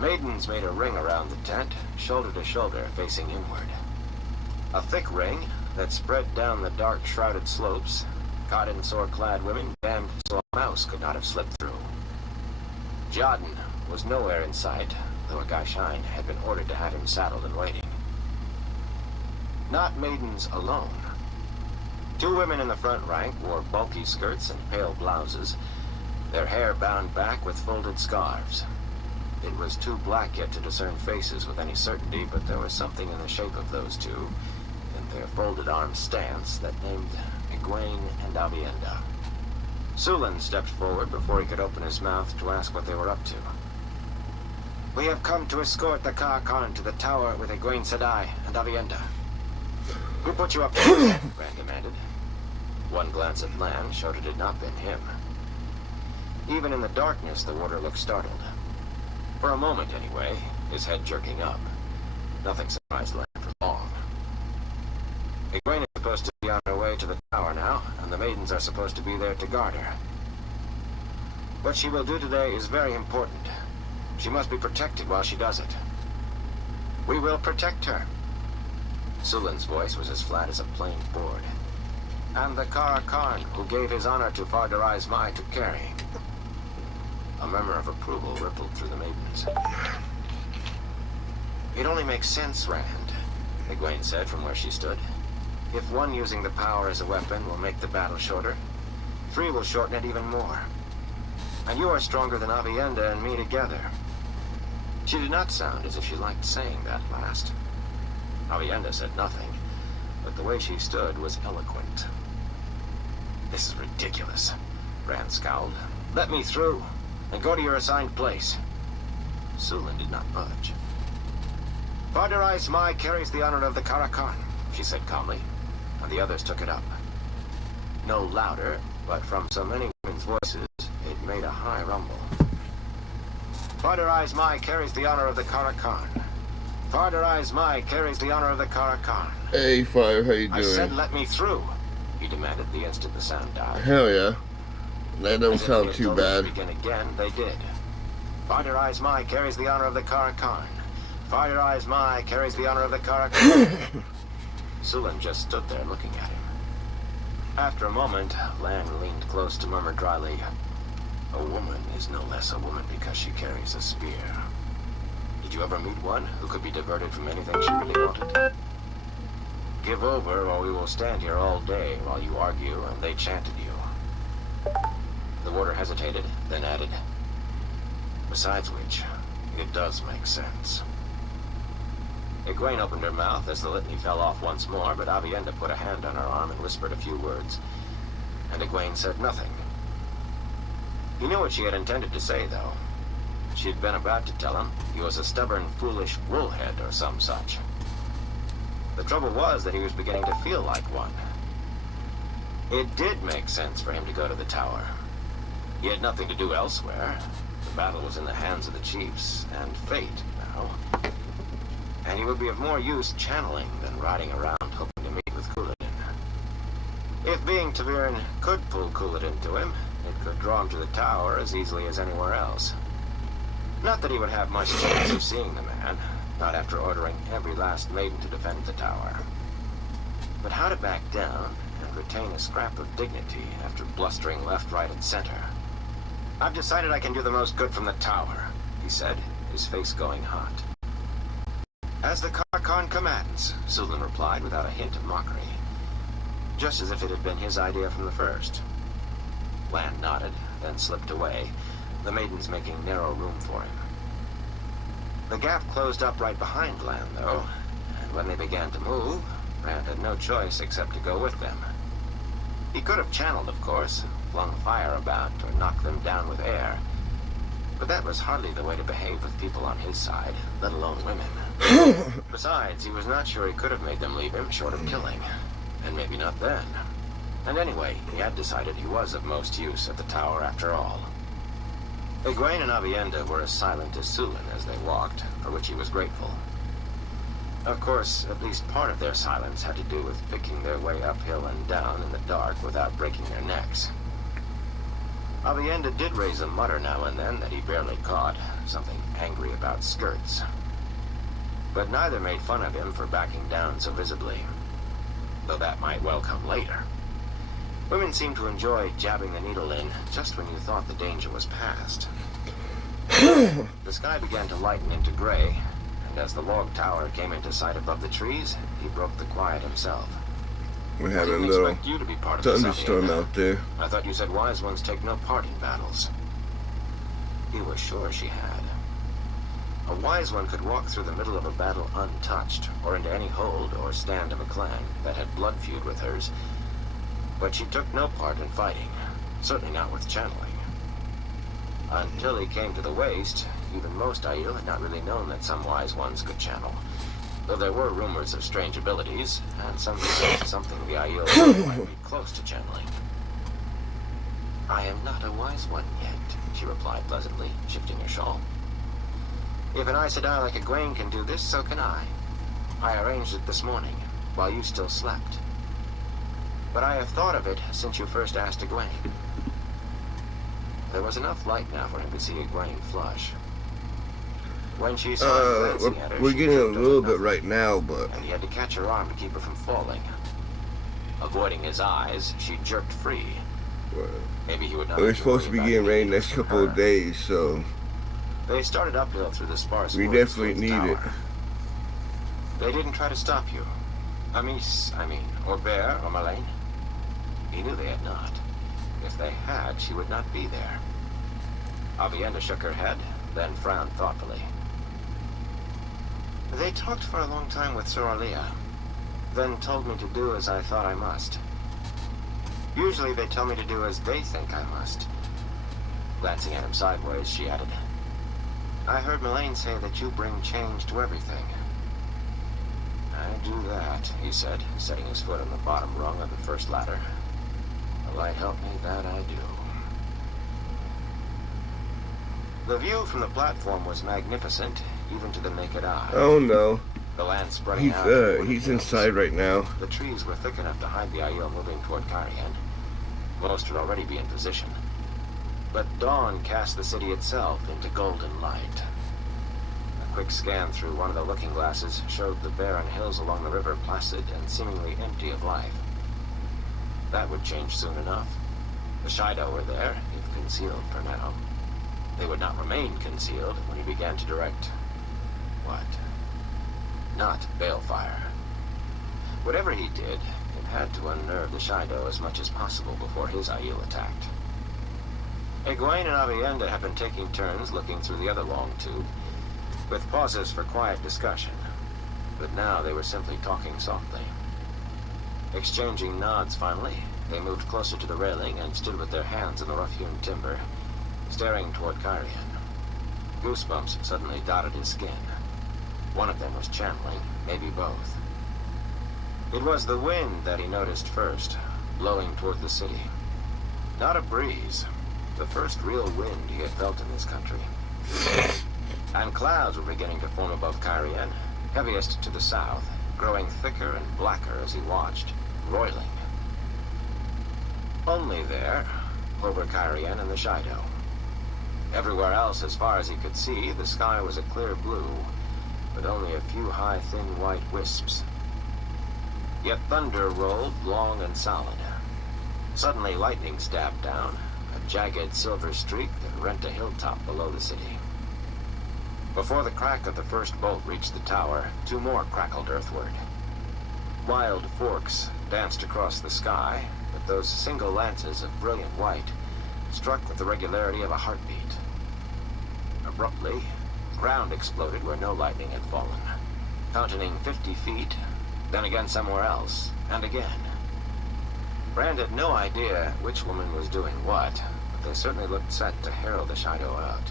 Maidens made a ring around the tent, shoulder to shoulder, facing inward. A thick ring that spread down the dark, shrouded slopes, caught in sword-clad women, damned so a mouse could not have slipped through. Jodin was nowhere in sight, though a Gaishain had been ordered to have him saddled and waiting. Not maidens alone. 2 women in the front rank wore bulky skirts and pale blouses, their hair bound back with folded scarves. It was too black yet to discern faces with any certainty, but there was something in the shape of those two, and their folded arm stance, that named Egwene and Aviendha. Sulan stepped forward before he could open his mouth to ask what they were up to. We have come to escort the Ka-Karn to the tower with Egwene Sedai and Aviendha. Who put you up to that? Rand demanded. One glance at Lan showed it had not been him. Even in the darkness, the warder looked startled. For a moment, anyway, his head jerking up. Nothing surprised Lan for long. Egwene is supposed to be on her way to the tower now, and the maidens are supposed to be there to guard her. What she will do today is very important. She must be protected while she does it. We will protect her. Sulan's voice was as flat as a planed board. And the Ka-Karn, who gave his honor to Fardarai Mai to carry. A murmur of approval rippled through the maidens. It only makes sense, Rand, Egwene said from where she stood. If one using the power as a weapon will make the battle shorter, 3 will shorten it even more. And you are stronger than Aviendha and me together. She did not sound as if she liked saying that last. Aviendha said nothing, but the way she stood was eloquent. This is ridiculous, Rand scowled. Let me through, and go to your assigned place. Sulin did not budge. Vardarai Smai carries the honor of the Karakan, she said calmly, and the others took it up. No louder, but from so many women's voices, it made a high rumble. Vardarai Smai carries the honor of the Karakan. Vardarai Smai carries the honor of the Karakan. Hey, Fire, how you doing? I said let me through, he demanded the instant the sound died. Hell yeah. That don't sound too bad. Begin again, they did. Vardarai Smai carries the honor of the Karakan. Vardarai Smai carries the honor of the Karakan. Sulin just stood there looking at him. After a moment, Lan leaned close to murmur dryly, a woman is no less a woman because she carries a spear. Did you ever meet one who could be diverted from anything she really wanted? Give over, or we will stand here all day while you argue and they chant at you. The warder hesitated, then added, besides which, it does make sense. Egwene opened her mouth as the litany fell off once more, but Aviendha put a hand on her arm and whispered a few words, and Egwene said nothing. He knew what she had intended to say, though. She had been about to tell him he was a stubborn, foolish woolhead or some such. The trouble was that he was beginning to feel like one. It did make sense for him to go to the tower. He had nothing to do elsewhere. The battle was in the hands of the chiefs, and fate now. And he would be of more use channeling than riding around hoping to meet with Couladin. If being ta'veren could pull Couladin to him, it could draw him to the tower as easily as anywhere else. Not that he would have much chance of seeing the man, not after ordering every last maiden to defend the tower. But how to back down and retain a scrap of dignity after blustering left, right, and center? I've decided I can do the most good from the tower, he said, his face going hot. As the Karakan commands, Sulin replied without a hint of mockery, just as if it had been his idea from the first. Lan nodded, then slipped away, the maidens making narrow room for him. The gap closed up right behind Lan, though, and when they began to move, Rand had no choice except to go with them. He could have channeled, of course, flung fire about, or knocked them down with air, but that was hardly the way to behave with people on his side, let alone women. Besides, he was not sure he could have made them leave him short of killing, and maybe not then. And anyway, he had decided he was of most use at the tower after all. Egwene and Aviendha were as silent as Sulin as they walked, for which he was grateful. Of course, at least part of their silence had to do with picking their way uphill and down in the dark without breaking their necks. Aviendha did raise a mutter now and then that he barely caught, something angry about skirts. But neither made fun of him for backing down so visibly, though that might well come later. Women seem to enjoy jabbing the needle in just when you thought the danger was past. The sky began to lighten into gray, and as the log tower came into sight above the trees, he broke the quiet himself. We're having a little you to be part of thunderstorm out there. I thought you said wise ones take no part in battles. He was sure she had. A wise one could walk through the middle of a battle untouched, or into any hold or stand of a clan that had blood feud with hers, but she took no part in fighting, certainly not with channeling. Until he came to the waste, even most Aiel had not really known that some wise ones could channel, though there were rumors of strange abilities, and some said something the Aiel might be close to channeling. I am not a wise one yet, she replied pleasantly, shifting her shawl. If an Aes Sedai like Egwene can do this, so can I. I arranged it this morning, while you still slept. But I have thought of it since you first asked Egwene. There was enough light now for him to see Egwene flush. When she saw him glancing at her, we're getting a little bit right now, but... And he had to catch her arm to keep her from falling. Avoiding his eyes, she jerked free. Maybe he would not... We're supposed to be getting rain next couple of days, so... They started uphill through the sparse... We definitely need it. They didn't try to stop you. Amis, or Bear, or Malane. He knew they had not. If they had, she would not be there. Aviendha shook her head, then frowned thoughtfully. They talked for a long time with Soralia, then told me to do as I thought I must. Usually they tell me to do as they think I must. Glancing at him sideways, she added, I heard Mylene say that you bring change to everything. I do that, he said, setting his foot on the bottom rung of the first ladder. The light help me, that I do. The view from the platform was magnificent, even to the naked eye. Oh no. The land spreading out. He's inside right now. The trees were thick enough to hide the Aiel moving toward Cairhien. Most would already be in position. But dawn cast the city itself into golden light. A quick scan through one of the looking glasses showed the barren hills along the river placid and seemingly empty of life. That would change soon enough. The Shaido were there, if concealed for now. They would not remain concealed when he began to direct... what? Not balefire. Whatever he did, it had to unnerve the Shaido as much as possible before his Aiel attacked. Egwene and Aviendha had been taking turns looking through the other long tube, with pauses for quiet discussion, but now they were simply talking softly. Exchanging nods finally, they moved closer to the railing and stood with their hands in the rough-hewn timber, staring toward Cairhien. Goosebumps suddenly dotted his skin. One of them was channeling, maybe both. It was the wind that he noticed first, blowing toward the city. Not a breeze, the first real wind he had felt in this country. And clouds were beginning to form above Cairhien, heaviest to the south, growing thicker and blacker as he watched, roiling. Only there, over Cairhien and the Shaido. Everywhere else, as far as he could see, the sky was a clear blue, with only a few high, thin white wisps. Yet thunder rolled long and solid. Suddenly lightning stabbed down, a jagged silver streak that rent a hilltop below the city. Before the crack of the first bolt reached the tower, two more crackled earthward. Wild forks danced across the sky, but those single lances of brilliant white struck with the regularity of a heartbeat. Abruptly, ground exploded where no lightning had fallen, fountain 50 feet, then again somewhere else, and again. Brand had no idea which woman was doing what, but they certainly looked set to herald the Shaido out.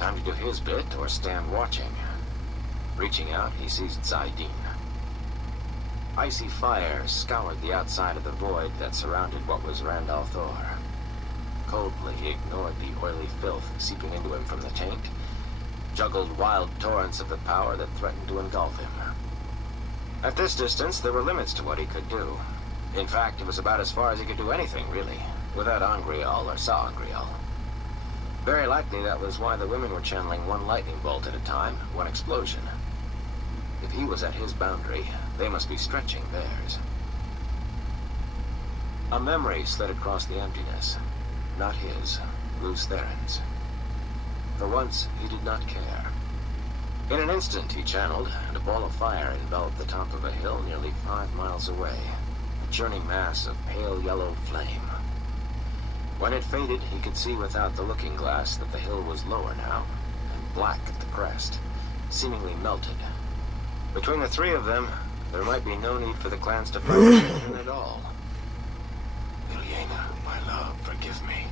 Time to do his bit or stand watching. Reaching out, he seized Saidin. Icy fire scoured the outside of the void that surrounded what was Rand al'Thor. Coldly, he ignored the oily filth seeping into him from the taint, juggled wild torrents of the power that threatened to engulf him. At this distance, there were limits to what he could do. In fact, it was about as far as he could do anything, really, without Angreal or sa'Angreal. Very likely that was why the women were channeling one lightning bolt at a time, one explosion. If he was at his boundary, they must be stretching theirs. A memory slid across the emptiness. Not his, Lews Therin's. For once, he did not care. In an instant, he channeled, and a ball of fire enveloped the top of a hill nearly 5 miles away, a churning mass of pale yellow flame. When it faded, he could see without the looking glass that the hill was lower now, and black at the crest, seemingly melted. Between the three of them, there might be no need for the clans to fight at all. Ilyena, my love, forgive me.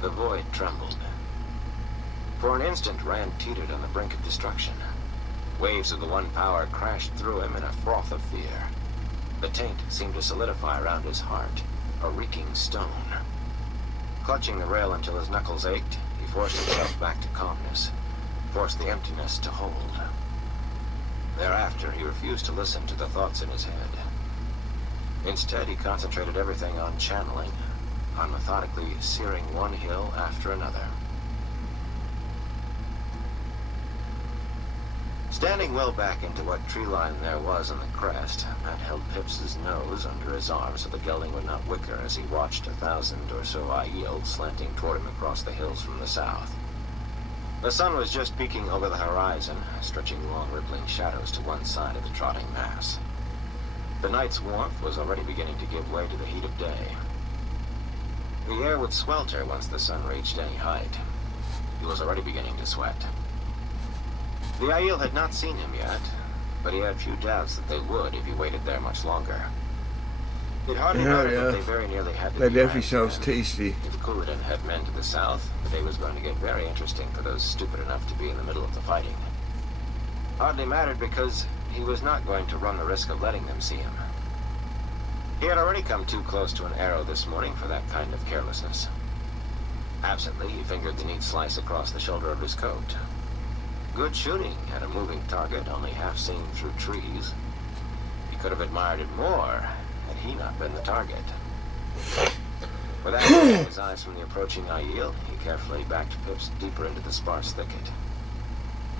The void trembled. For an instant, Rand teetered on the brink of destruction. Waves of the One Power crashed through him in a froth of fear. The taint seemed to solidify around his heart, a reeking stone. Clutching the rail until his knuckles ached, he forced himself back to calmness, forced the emptiness to hold. Thereafter, he refused to listen to the thoughts in his head. Instead, he concentrated everything on channeling, on methodically searing one hill after another. Standing well back into what tree line there was on the crest, Matt held Pips's nose under his arm so the gelding would not whicker as he watched 1,000 or so Aiel slanting toward him across the hills from the south. The sun was just peeking over the horizon, stretching long rippling shadows to one side of the trotting mass. The night's warmth was already beginning to give way to the heat of day. The air would swelter once the sun reached any height. He was already beginning to sweat. The Aiel had not seen him yet, but he had few doubts that they would if he waited there much longer. It hardly mattered that they very nearly had to that definitely sounds tasty. If Couladin had men to the south, the day was going to get very interesting for those stupid enough to be in the middle of the fighting. Hardly mattered because he was not going to run the risk of letting them see him. He had already come too close to an arrow this morning for that kind of carelessness. Absently, he fingered the neat slice across the shoulder of his coat. Good shooting at a moving target only half seen through trees. He could have admired it more had he not been the target. Without taking his eyes from the approaching Aiel, he carefully backed Pips deeper into the sparse thicket.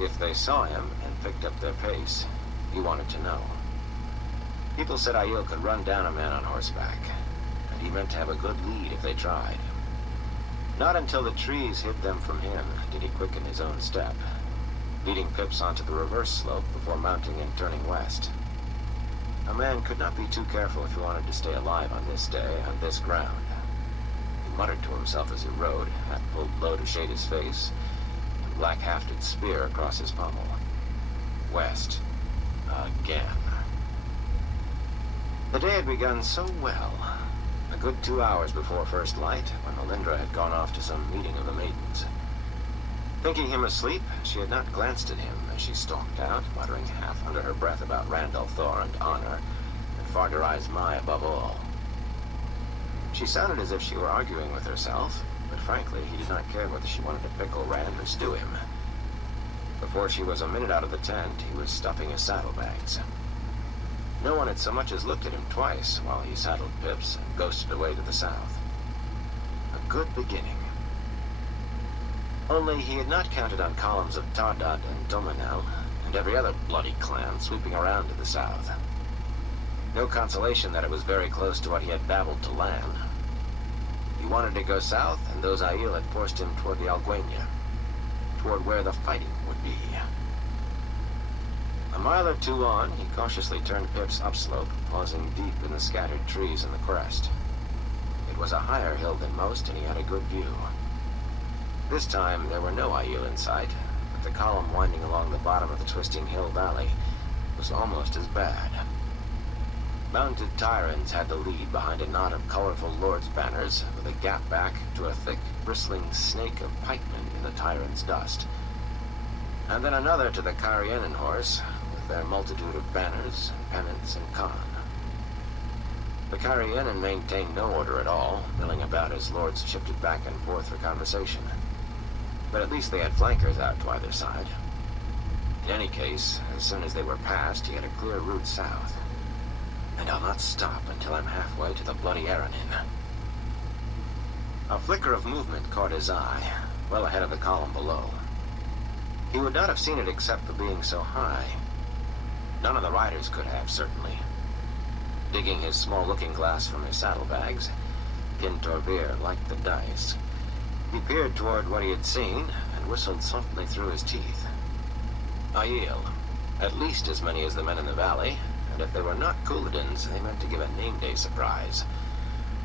If they saw him and picked up their pace, he wanted to know. People said Aiel could run down a man on horseback, and he meant to have a good lead if they tried. Not until the trees hid them from him did he quicken his own step, leading Pips onto the reverse slope before mounting and turning west. A man could not be too careful if he wanted to stay alive on this day, on this ground. He muttered to himself as he rode, hat pulled low to shade his face, and black-hafted spear across his pommel. West. Again. The day had begun so well. A good 2 hours before first light, when Melindra had gone off to some meeting of the maidens. Thinking him asleep, she had not glanced at him as she stalked out, muttering half under her breath about Randall Thor and honor, and Farderais Mai above all. She sounded as if she were arguing with herself, but frankly, he did not care whether she wanted to pickle Rand or stew him. Before she was a minute out of the tent, he was stuffing his saddlebags. No one had so much as looked at him twice while he saddled Pips and ghosted away to the south. A good beginning. Only he had not counted on columns of Tardad and Dominel and every other bloody clan sweeping around to the south. No consolation that it was very close to what he had babbled to Lan. He wanted to go south, and those Aiel had forced him toward the Alguenya, toward where the fighting would be. A mile or two on, he cautiously turned Pips upslope, pausing deep in the scattered trees in the crest. It was a higher hill than most, and he had a good view. This time, there were no Aiel in sight, but the column winding along the bottom of the twisting hill valley was almost as bad. Mounted Tyrants had the lead behind a knot of colorful lords' banners, with a gap back to a thick, bristling snake of pikemen in the Tyrants' dust. And then another to the Carianan horse, with their multitude of banners, and pennants, and con. The Carianan maintained no order at all, milling about as lords shifted back and forth for conversation. But at least they had flankers out to either side. In any case, as soon as they were passed, he had a clear route south. And I'll not stop until I'm halfway to the bloody Aranin. A flicker of movement caught his eye, well ahead of the column below. He would not have seen it except for being so high. None of the riders could have, certainly. Digging his small looking-glass from his saddlebags, Gintorvir liked the dice. He peered toward what he had seen and whistled softly through his teeth. Aiel, at least as many as the men in the valley, and if they were not Couladins, they meant to give a name-day surprise,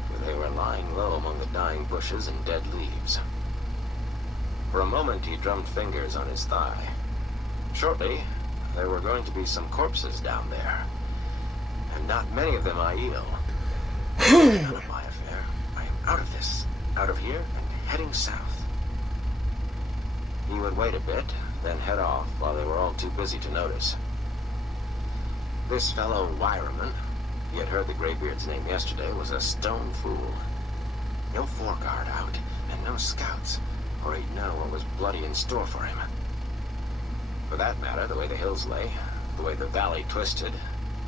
for they were lying low among the dying bushes and dead leaves. For a moment, he drummed fingers on his thigh. Shortly, there were going to be some corpses down there, and not many of them Aiel. None of my affair. I am out of this, out of here, and heading south. He would wait a bit, then head off while they were all too busy to notice. This fellow Wireman, he had heard the Greybeard's name yesterday, was a stone fool. No foreguard out, and no scouts, or he'd know what was bloody in store for him. For that matter, the way the hills lay, the way the valley twisted,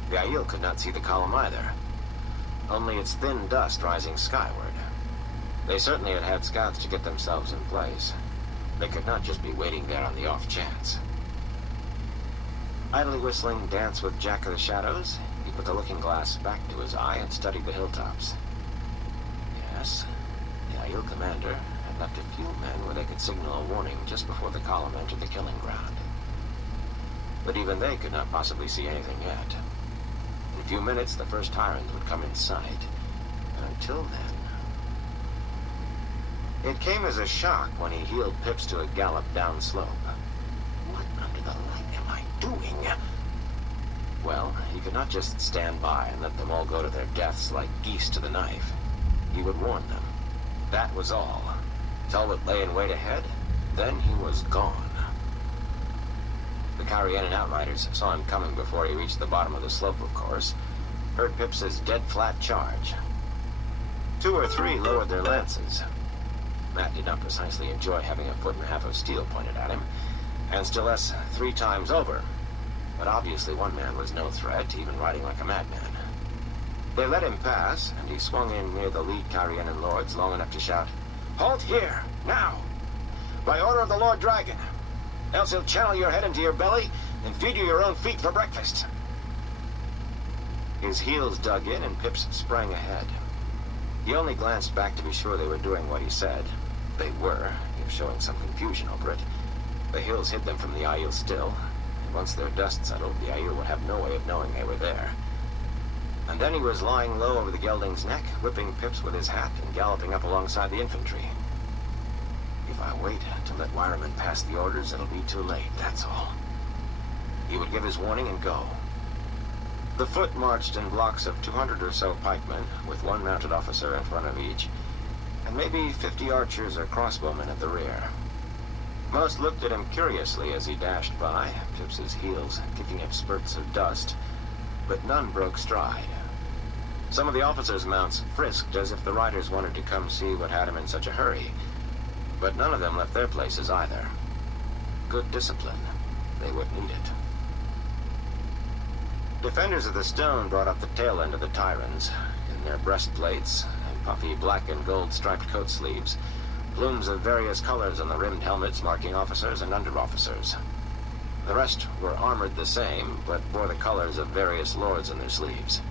the Aiel could not see the column either. Only its thin dust rising skyward. They certainly had had scouts to get themselves in place. They could not just be waiting there on the off chance. Idly whistling Dance with Jack of the Shadows, he put the looking-glass back to his eye and studied the hilltops. Yes, the Aiel commander had left a few men where they could signal a warning just before the column entered the killing ground. But even they could not possibly see anything yet. In a few minutes, the first Tyrants would come in sight, and until then... It came as a shock when he heeled Pips to a gallop down slope. What under the light doing? Well, he could not just stand by and let them all go to their deaths like geese to the knife. He would warn them. That was all. Tell what lay in wait ahead, then he was gone. The Carianan Outriders saw him coming before he reached the bottom of the slope, of course. Heard Pips's dead-flat charge. 2 or 3 lowered their lances. Matt did not precisely enjoy having 1.5 feet of steel pointed at him, and still less 3 times over. But obviously one man was no threat, even riding like a madman. They let him pass, and he swung in near the lead Carianan lords long enough to shout, "Halt here, now! By order of the Lord Dragon! Else he'll channel your head into your belly and feed you your own feet for breakfast." His heels dug in and Pips sprang ahead. He only glanced back to be sure they were doing what he said. They were, he was showing some confusion over it. The hills hid them from the Aiel still, and once their dust settled, the Aiel would have no way of knowing they were there. And then he was lying low over the gelding's neck, whipping Pips with his hat and galloping up alongside the infantry. If I wait to let Wireman pass the orders, it'll be too late, that's all. He would give his warning and go. The foot marched in blocks of 200 or so pikemen, with 1 mounted officer in front of each, and maybe 50 archers or crossbowmen at the rear. Most looked at him curiously as he dashed by, Pips's heels kicking up spurts of dust, but none broke stride. Some of the officers' mounts frisked as if the riders wanted to come see what had him in such a hurry, but none of them left their places either. Good discipline. They would need it. Defenders of the Stone brought up the tail end of the Tyrants, in their breastplates and puffy black and gold striped coat sleeves, plumes of various colors on the rimmed helmets marking officers and under-officers. The rest were armored the same, but bore the colors of various lords on their sleeves.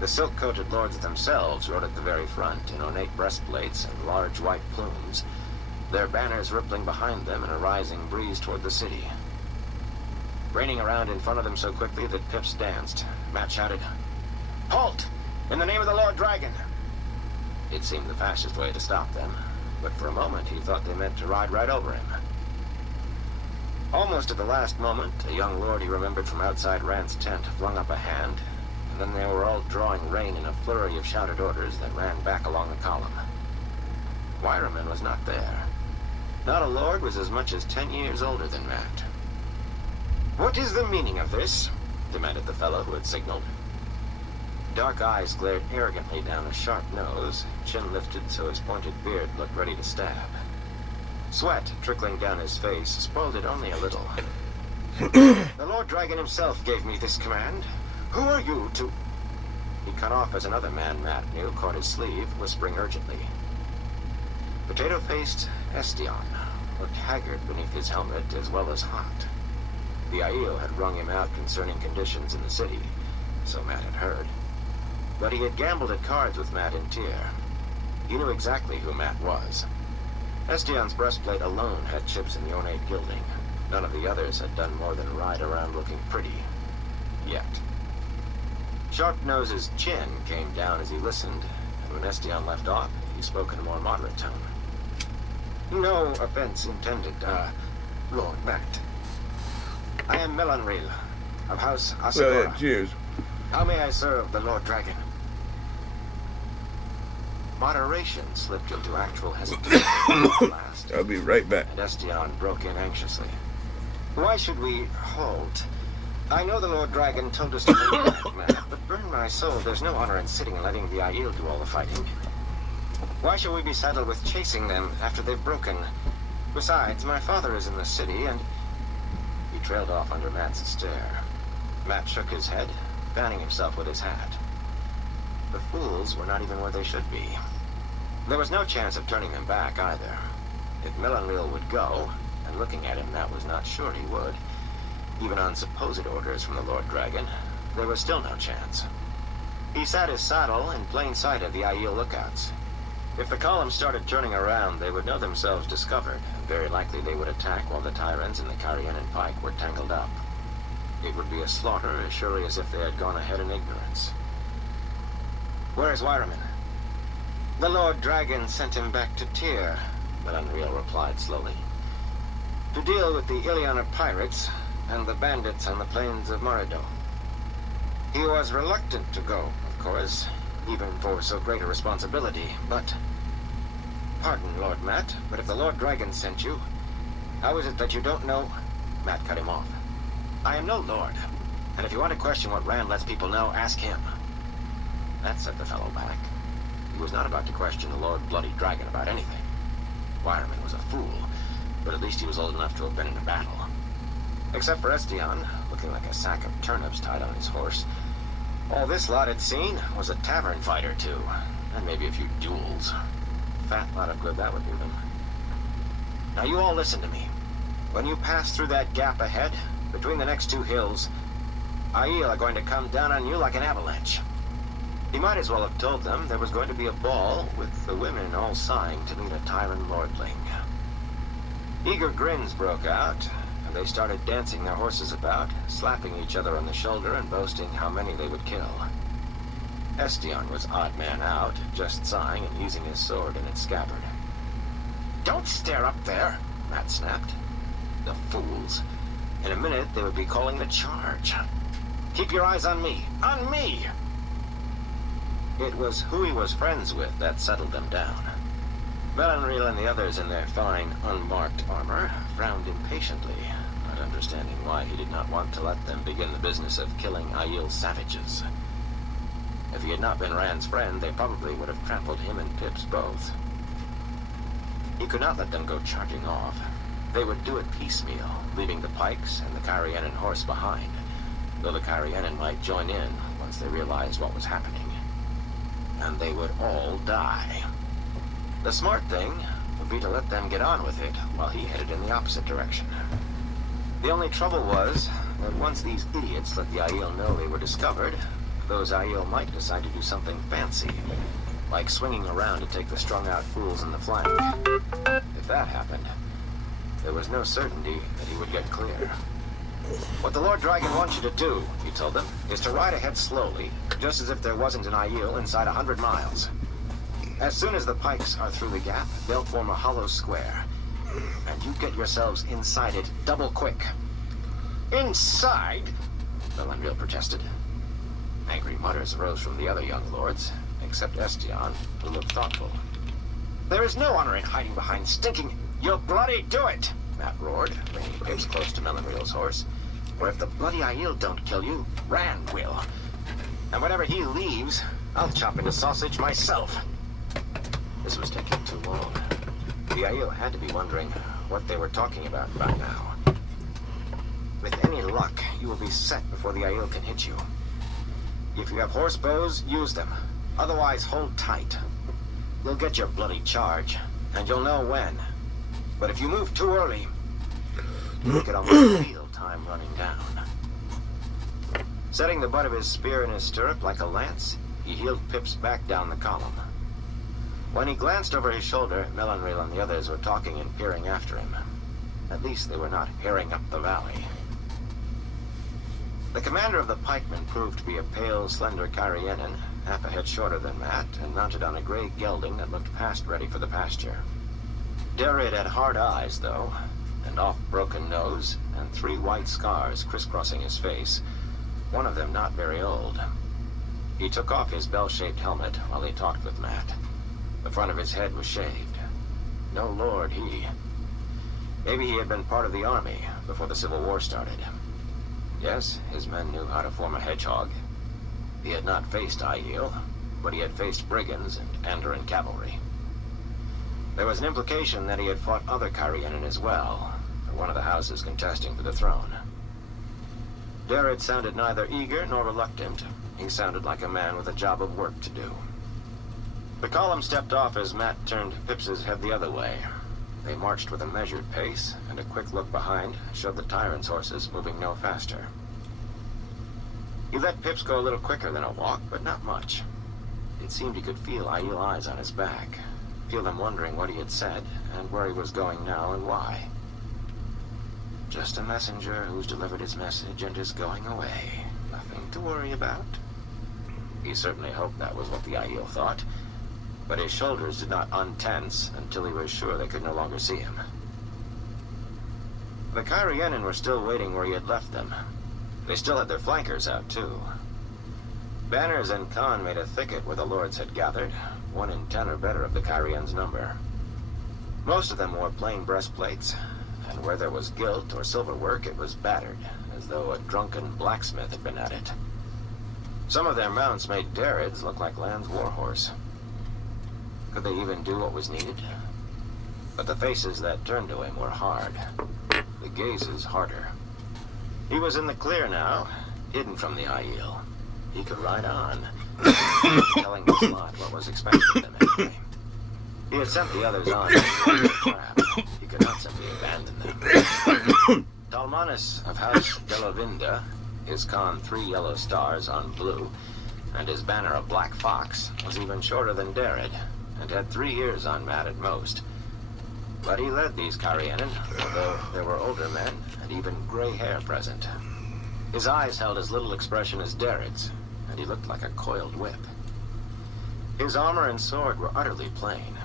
The silk-coated lords themselves rode at the very front in ornate breastplates and large white plumes, their banners rippling behind them in a rising breeze toward the city. Reining around in front of them so quickly that Pips danced, Matt shouted, "Halt! In the name of the Lord Dragon!" It seemed the fastest way to stop them, but for a moment he thought they meant to ride right over him. Almost at the last moment, a young lord he remembered from outside Rand's tent flung up a hand, and then they were all drawing rein in a flurry of shouted orders that ran back along the column. Wireman was not there. Not a lord was as much as 10 years older than Matt. "What is the meaning of this?" demanded the fellow who had signaled. Dark eyes glared arrogantly down a sharp nose, chin lifted so his pointed beard looked ready to stab. Sweat trickling down his face spoiled it only a little. "The Lord Dragon himself gave me this command. Who are you to—" He cut off as another man Matt knew caught his sleeve, whispering urgently. Potato-faced Estion looked haggard beneath his helmet as well as hot. The Aiel had wrung him out concerning conditions in the city, so Matt had heard. But he had gambled at cards with Matt in Tyr. He knew exactly who Matt was. Estion's breastplate alone had chips in the ornate gilding. None of the others had done more than ride around looking pretty. Yet. Sharp-Nose's chin came down as he listened, and when Estion left off, he spoke in a more moderate tone. "No offense intended, Lord Matt. I am Melanril, of House Asagora. Cheers. How may I serve the Lord Dragon?" Moderation slipped into actual hesitation at last. I'll be right back. And Estion broke in anxiously. "Why should we halt? I know the Lord Dragon told us to make Matt, but burn my soul, there's no honor in sitting and letting the Aiel do all the fighting. Why should we be saddled with chasing them after they've broken? Besides, my father is in the city, and—" He trailed off under Matt's stare. Matt shook his head, fanning himself with his hat. The fools were not even where they should be. There was no chance of turning them back, either. If Melanril would go, and looking at him, Matt was not sure he would, even on supposed orders from the Lord Dragon, there was still no chance. He sat his saddle in plain sight of the Aiel lookouts. If the column started turning around, they would know themselves discovered, and very likely they would attack while the Tyrants and the Carianan pike were tangled up. It would be a slaughter as surely as if they had gone ahead in ignorance. "Where is Wireman?" "The Lord Dragon sent him back to Tyr," Melanril replied slowly. "To deal with the Iliana pirates, and the bandits on the plains of Morador. He was reluctant to go, of course, even for so great a responsibility, but... Pardon, Lord Matt, but if the Lord Dragon sent you, how is it that you don't know... Matt cut him off. I am no lord, and if you want to question what Rand lets people know, ask him. That set the fellow back. He was not about to question the Lord Bloody Dragon about anything. Wireman was a fool, but at least he was old enough to have been in a battle. Except for Estion, looking like a sack of turnips tied on his horse. All this lot had seen was a tavern fight or two, and maybe a few duels. Fat lot of good that would do them. Now you all listen to me. When you pass through that gap ahead, between the next two hills, Aiel are going to come down on you like an avalanche. He might as well have told them there was going to be a ball, with the women all sighing to meet a tyrant lordling. Eager grins broke out, and they started dancing their horses about, slapping each other on the shoulder and boasting how many they would kill. Estion was odd man out, just sighing and using his sword in its scabbard. Don't stare up there, Matt snapped. The fools. In a minute, they would be calling the charge. Keep your eyes on me. On me! It was who he was friends with that settled them down. Melonreel and the others in their fine, unmarked armor frowned impatiently, not understanding why he did not want to let them begin the business of killing Aiel's savages. If he had not been Rand's friend, they probably would have trampled him and Pips both. He could not let them go charging off. They would do it piecemeal, leaving the pikes and the Cairhienin horse behind, though the Cairhienin might join in once they realized what was happening. And they would all die. The smart thing would be to let them get on with it while he headed in the opposite direction. The only trouble was that once these idiots let the Aiel know they were discovered, those Aiel might decide to do something fancy, like swinging around to take the strung-out fools in the flank. If that happened, there was no certainty that he would get clear. What the Lord Dragon wants you to do, he told them, is to ride ahead slowly, just as if there wasn't an Aiel inside 100 miles. As soon as the pikes are through the gap, they'll form a hollow square. And you get yourselves inside it double quick. Inside? Melonreel protested. Angry mutters arose from the other young lords, except Estion, who looked thoughtful. There is no honor in hiding behind stinking... You'll bloody do it! Matt roared, bringing Pips close to Melonreel's horse. Or if the bloody Aiel don't kill you, Rand will. And whenever he leaves, I'll chop into sausage myself. This was taking too long. The Aiel had to be wondering what they were talking about by now. With any luck, you will be set before the Aiel can hit you. If you have horse bows, use them. Otherwise, hold tight. You'll get your bloody charge, and you'll know when. But if you move too early, you'll get almost feel time running down. Setting the butt of his spear in his stirrup like a lance, he heeled Pips back down the column. When he glanced over his shoulder, Melonreel and the others were talking and peering after him. At least they were not herring up the valley. The commander of the pikemen proved to be a pale, slender Cairhienin, half a head shorter than Matt, and mounted on a gray gelding that looked past ready for the pasture. Derrid had hard eyes, though, an off-broken nose, and 3 white scars crisscrossing his face, one of them not very old. He took off his bell-shaped helmet while he talked with Matt. The front of his head was shaved. No lord, he. Maybe he had been part of the army before the Civil War started. Yes, his men knew how to form a hedgehog. He had not faced Aiel, but he had faced brigands and Andoran cavalry. There was an implication that he had fought other Cairhienin as well, for one of the houses contesting for the throne. Derrid sounded neither eager nor reluctant. He sounded like a man with a job of work to do. The column stepped off as Matt turned Pips's head the other way. They marched with a measured pace, and a quick look behind showed the tyrant's horses moving no faster. He let Pips go a little quicker than a walk, but not much. It seemed he could feel Aiel eyes on his back, feel them wondering what he had said, and where he was going now and why. Just a messenger who's delivered his message and is going away. Nothing to worry about. He certainly hoped that was what the Aiel thought, but his shoulders did not untense until he was sure they could no longer see him. The Cairhienin were still waiting where he had left them. They still had their flankers out, too. Banners and Khan made a thicket where the lords had gathered, 1 in 10 or better of the Cairhien's number. Most of them wore plain breastplates, and where there was gilt or silverwork, it was battered, as though a drunken blacksmith had been at it. Some of their mounts made Darids look like Land's warhorse. Could they even do what was needed? But the faces that turned to him were hard, the gazes harder. He was in the clear now, hidden from the Aiel. He could ride on, telling the slot what was expected of him anyway. He had sent the others on to the trap. He could not simply abandon them. Talmanis of House Delovinda, his Khan 3 yellow stars on blue, and his banner a black fox, was even shorter than Darid, and had 3 years on Mat at most. But he led these Cairhienin, although there were older men and even gray hair present. His eyes held as little expression as Darid's, and he looked like a coiled whip. His armor and sword were utterly plain.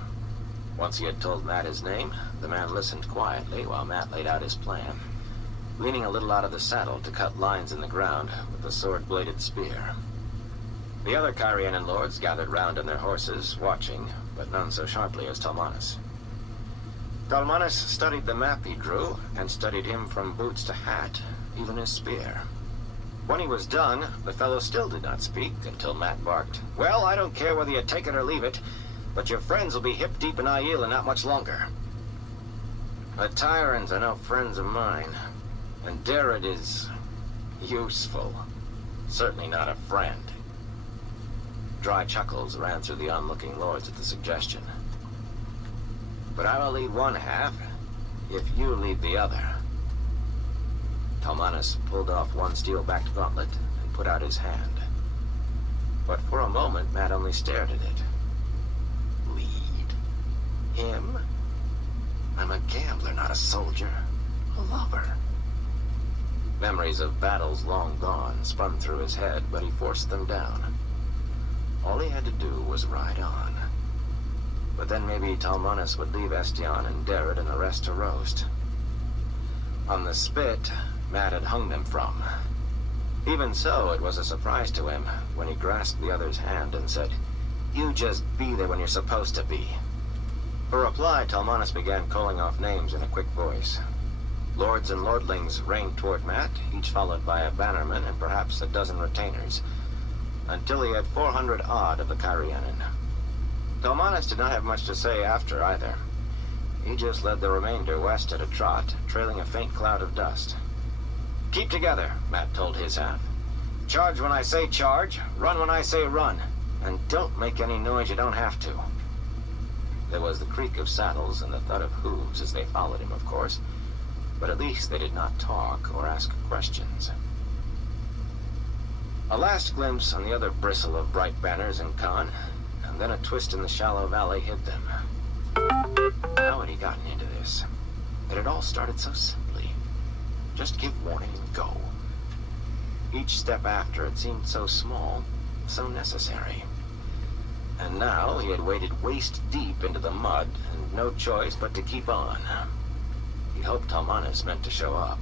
Once he had told Mat his name, the man listened quietly while Mat laid out his plan, leaning a little out of the saddle to cut lines in the ground with the sword-bladed spear. The other Cairhienin lords gathered round on their horses, watching, but none so sharply as Talmanis. Talmanis studied the map he drew, and studied him from boots to hat, even his spear. When he was done, the fellow still did not speak until Mat barked, "Well, I don't care whether you take it or leave it, but your friends will be hip-deep in Aiel in not much longer. The Tyrants are no friends of mine, and Darid is useful. Certainly not a friend." Dry chuckles ran through the onlooking lords at the suggestion. "But I will lead one half, if you lead the other." Talmanis pulled off one steel-backed gauntlet and put out his hand. But for a moment, Mat only stared at it. Lead? Him? I'm a gambler, not a soldier. A lover. Memories of battles long gone spun through his head, but he forced them down. All he had to do was ride on. But then maybe Talmanis would leave Estion and Darid and the rest to roast. On the spit, Mat had hung them from. Even so, it was a surprise to him when he grasped the other's hand and said, "You just be there when you're supposed to be." For reply, Talmanis began calling off names in a quick voice. Lords and lordlings reined toward Mat, each followed by a bannerman and perhaps a dozen retainers, until he had 400 odd of the Cairhienin. Talmanis did not have much to say after either. He just led the remainder west at a trot, trailing a faint cloud of dust. "Keep together," Mat told his half. "Charge when I say charge, run when I say run, and don't make any noise you don't have to." There was the creak of saddles and the thud of hooves as they followed him, of course, but at least they did not talk or ask questions. A last glimpse on the other bristle of bright banners and Khan, and then a twist in the shallow valley hid them. How had he gotten into this? It had all started so simply. Just give warning and go. Each step after it seemed so small, so necessary. And now he had waded waist deep into the mud, and no choice but to keep on. He hoped Talmanis meant to show up.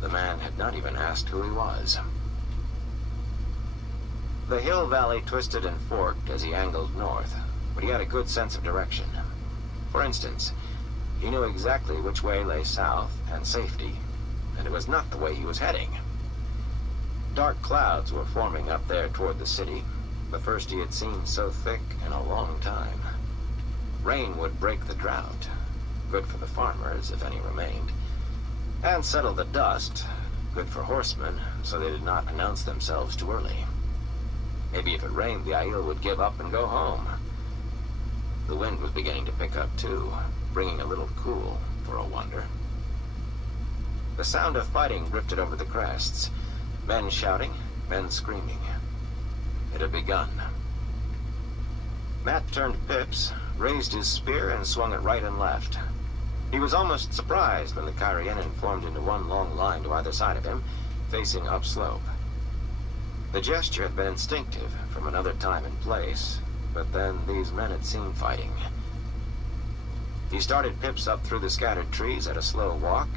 The man had not even asked who he was. The hill valley twisted and forked as he angled north, but he had a good sense of direction. For instance, he knew exactly which way lay south and safety, and it was not the way he was heading. Dark clouds were forming up there toward the city, the first he had seen so thick in a long time. Rain would break the drought, good for the farmers, if any remained, and settle the dust, good for horsemen, so they did not announce themselves too early. Maybe if it rained, the Aiel would give up and go home. The wind was beginning to pick up, too, bringing a little cool, for a wonder. The sound of fighting drifted over the crests, men shouting, men screaming. It had begun. Mat turned pips, raised his spear, and swung it right and left. He was almost surprised when the Cairhienin formed into one long line to either side of him, facing upslope. The gesture had been instinctive from another time and place, but then these men had seen fighting. He started pips up through the scattered trees at a slow walk,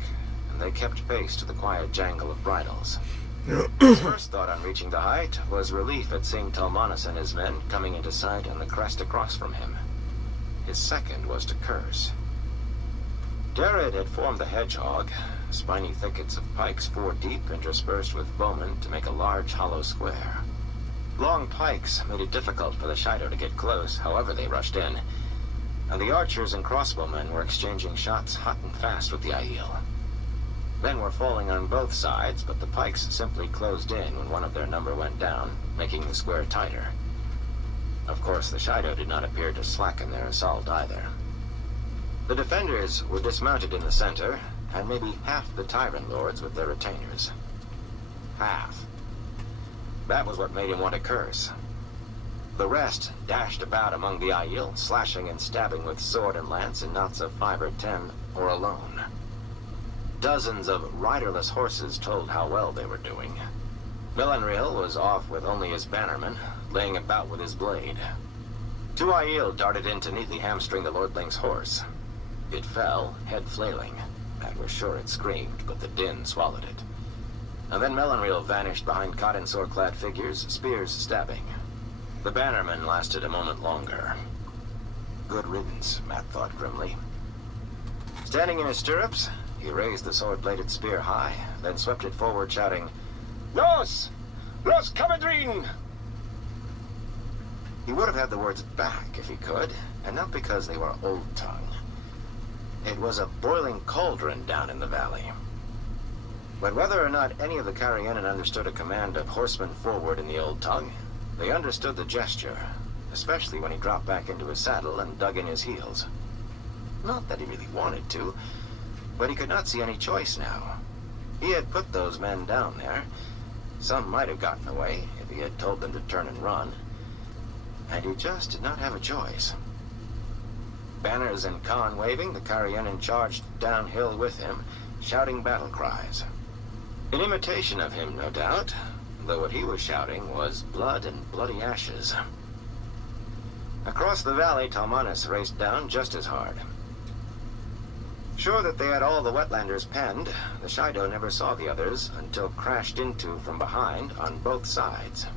they kept pace to the quiet jangle of bridles. His first thought on reaching the height was relief at seeing Talmanis and his men coming into sight on the crest across from him. His second was to curse. Derrid had formed the hedgehog, spiny thickets of pikes 4 deep interspersed with bowmen to make a large hollow square. Long pikes made it difficult for the Shido to get close, however they rushed in, and the archers and crossbowmen were exchanging shots hot and fast with the Aiel. Men were falling on both sides, but the pikes simply closed in when one of their number went down, making the square tighter. Of course, the Shido did not appear to slacken their assault either. The defenders were dismounted in the center, and maybe half the Tyrant Lords with their retainers. Half. That was what made him want to curse. The rest dashed about among the Aiel, slashing and stabbing with sword and lance in knots of 5 or 10, or alone. Dozens of riderless horses told how well they were doing. Melonriel was off with only his bannerman, laying about with his blade. 2 Aiel darted in to neatly hamstring the lordling's horse. It fell, head flailing. That was sure it screamed, but the din swallowed it. And then Melonriel vanished behind cotton sword-clad figures, spears stabbing. The bannerman lasted a moment longer. Good riddance, Matt thought grimly. Standing in his stirrups, he raised the sword-bladed spear high, then swept it forward, shouting, "Los! Los Camadrin!" He would have had the words back if he could, and not because they were old tongue. It was a boiling cauldron down in the valley. But whether or not any of the Carianan understood a command of horsemen forward in the old tongue, they understood the gesture, especially when he dropped back into his saddle and dug in his heels. Not that he really wanted to, but he could not see any choice now. He had put those men down there. Some might have gotten away if he had told them to turn and run. And he just did not have a choice. Banners and con waving, the Carianan charged downhill with him, shouting battle cries. In imitation of him, no doubt, though what he was shouting was blood and bloody ashes. Across the valley, Talmanis raced down just as hard. Sure that they had all the wetlanders penned, the Shido never saw the others until crashed into from behind on both sides.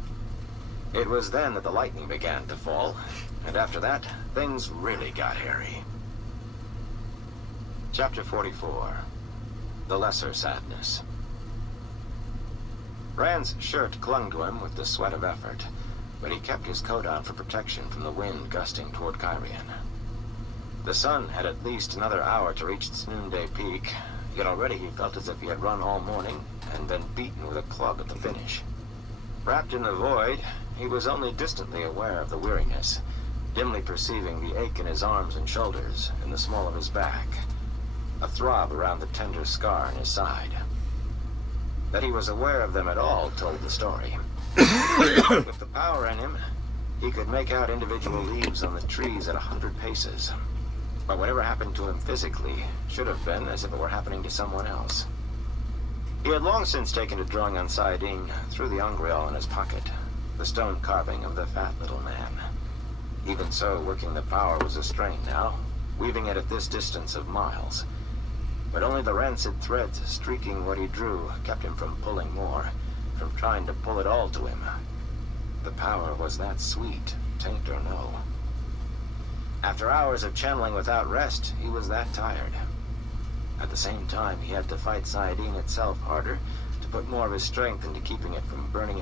It was then that the lightning began to fall, and after that, things really got hairy. Chapter 44. The Lesser Sadness. Rand's shirt clung to him with the sweat of effort, but he kept his coat on for protection from the wind gusting toward Cairhien. The sun had at least another hour to reach its noonday peak, yet already he felt as if he had run all morning and been beaten with a club at the finish. Wrapped in the void, he was only distantly aware of the weariness, dimly perceiving the ache in his arms and shoulders, in the small of his back, a throb around the tender scar in his side. That he was aware of them at all told the story. With the power in him, he could make out individual leaves on the trees at 100 paces. But whatever happened to him physically should have been as if it were happening to someone else. He had long since taken to drawing on saidin through the Angreal in his pocket, the stone carving of the fat little man. Even so, working the power was a strain now, weaving it at this distance of miles. But only the rancid threads streaking what he drew kept him from pulling more, from trying to pull it all to him. The power was that sweet, taint or no. After hours of channeling without rest, he was that tired. At the same time, he had to fight saidin itself harder, to put more of his strength into keeping it from burning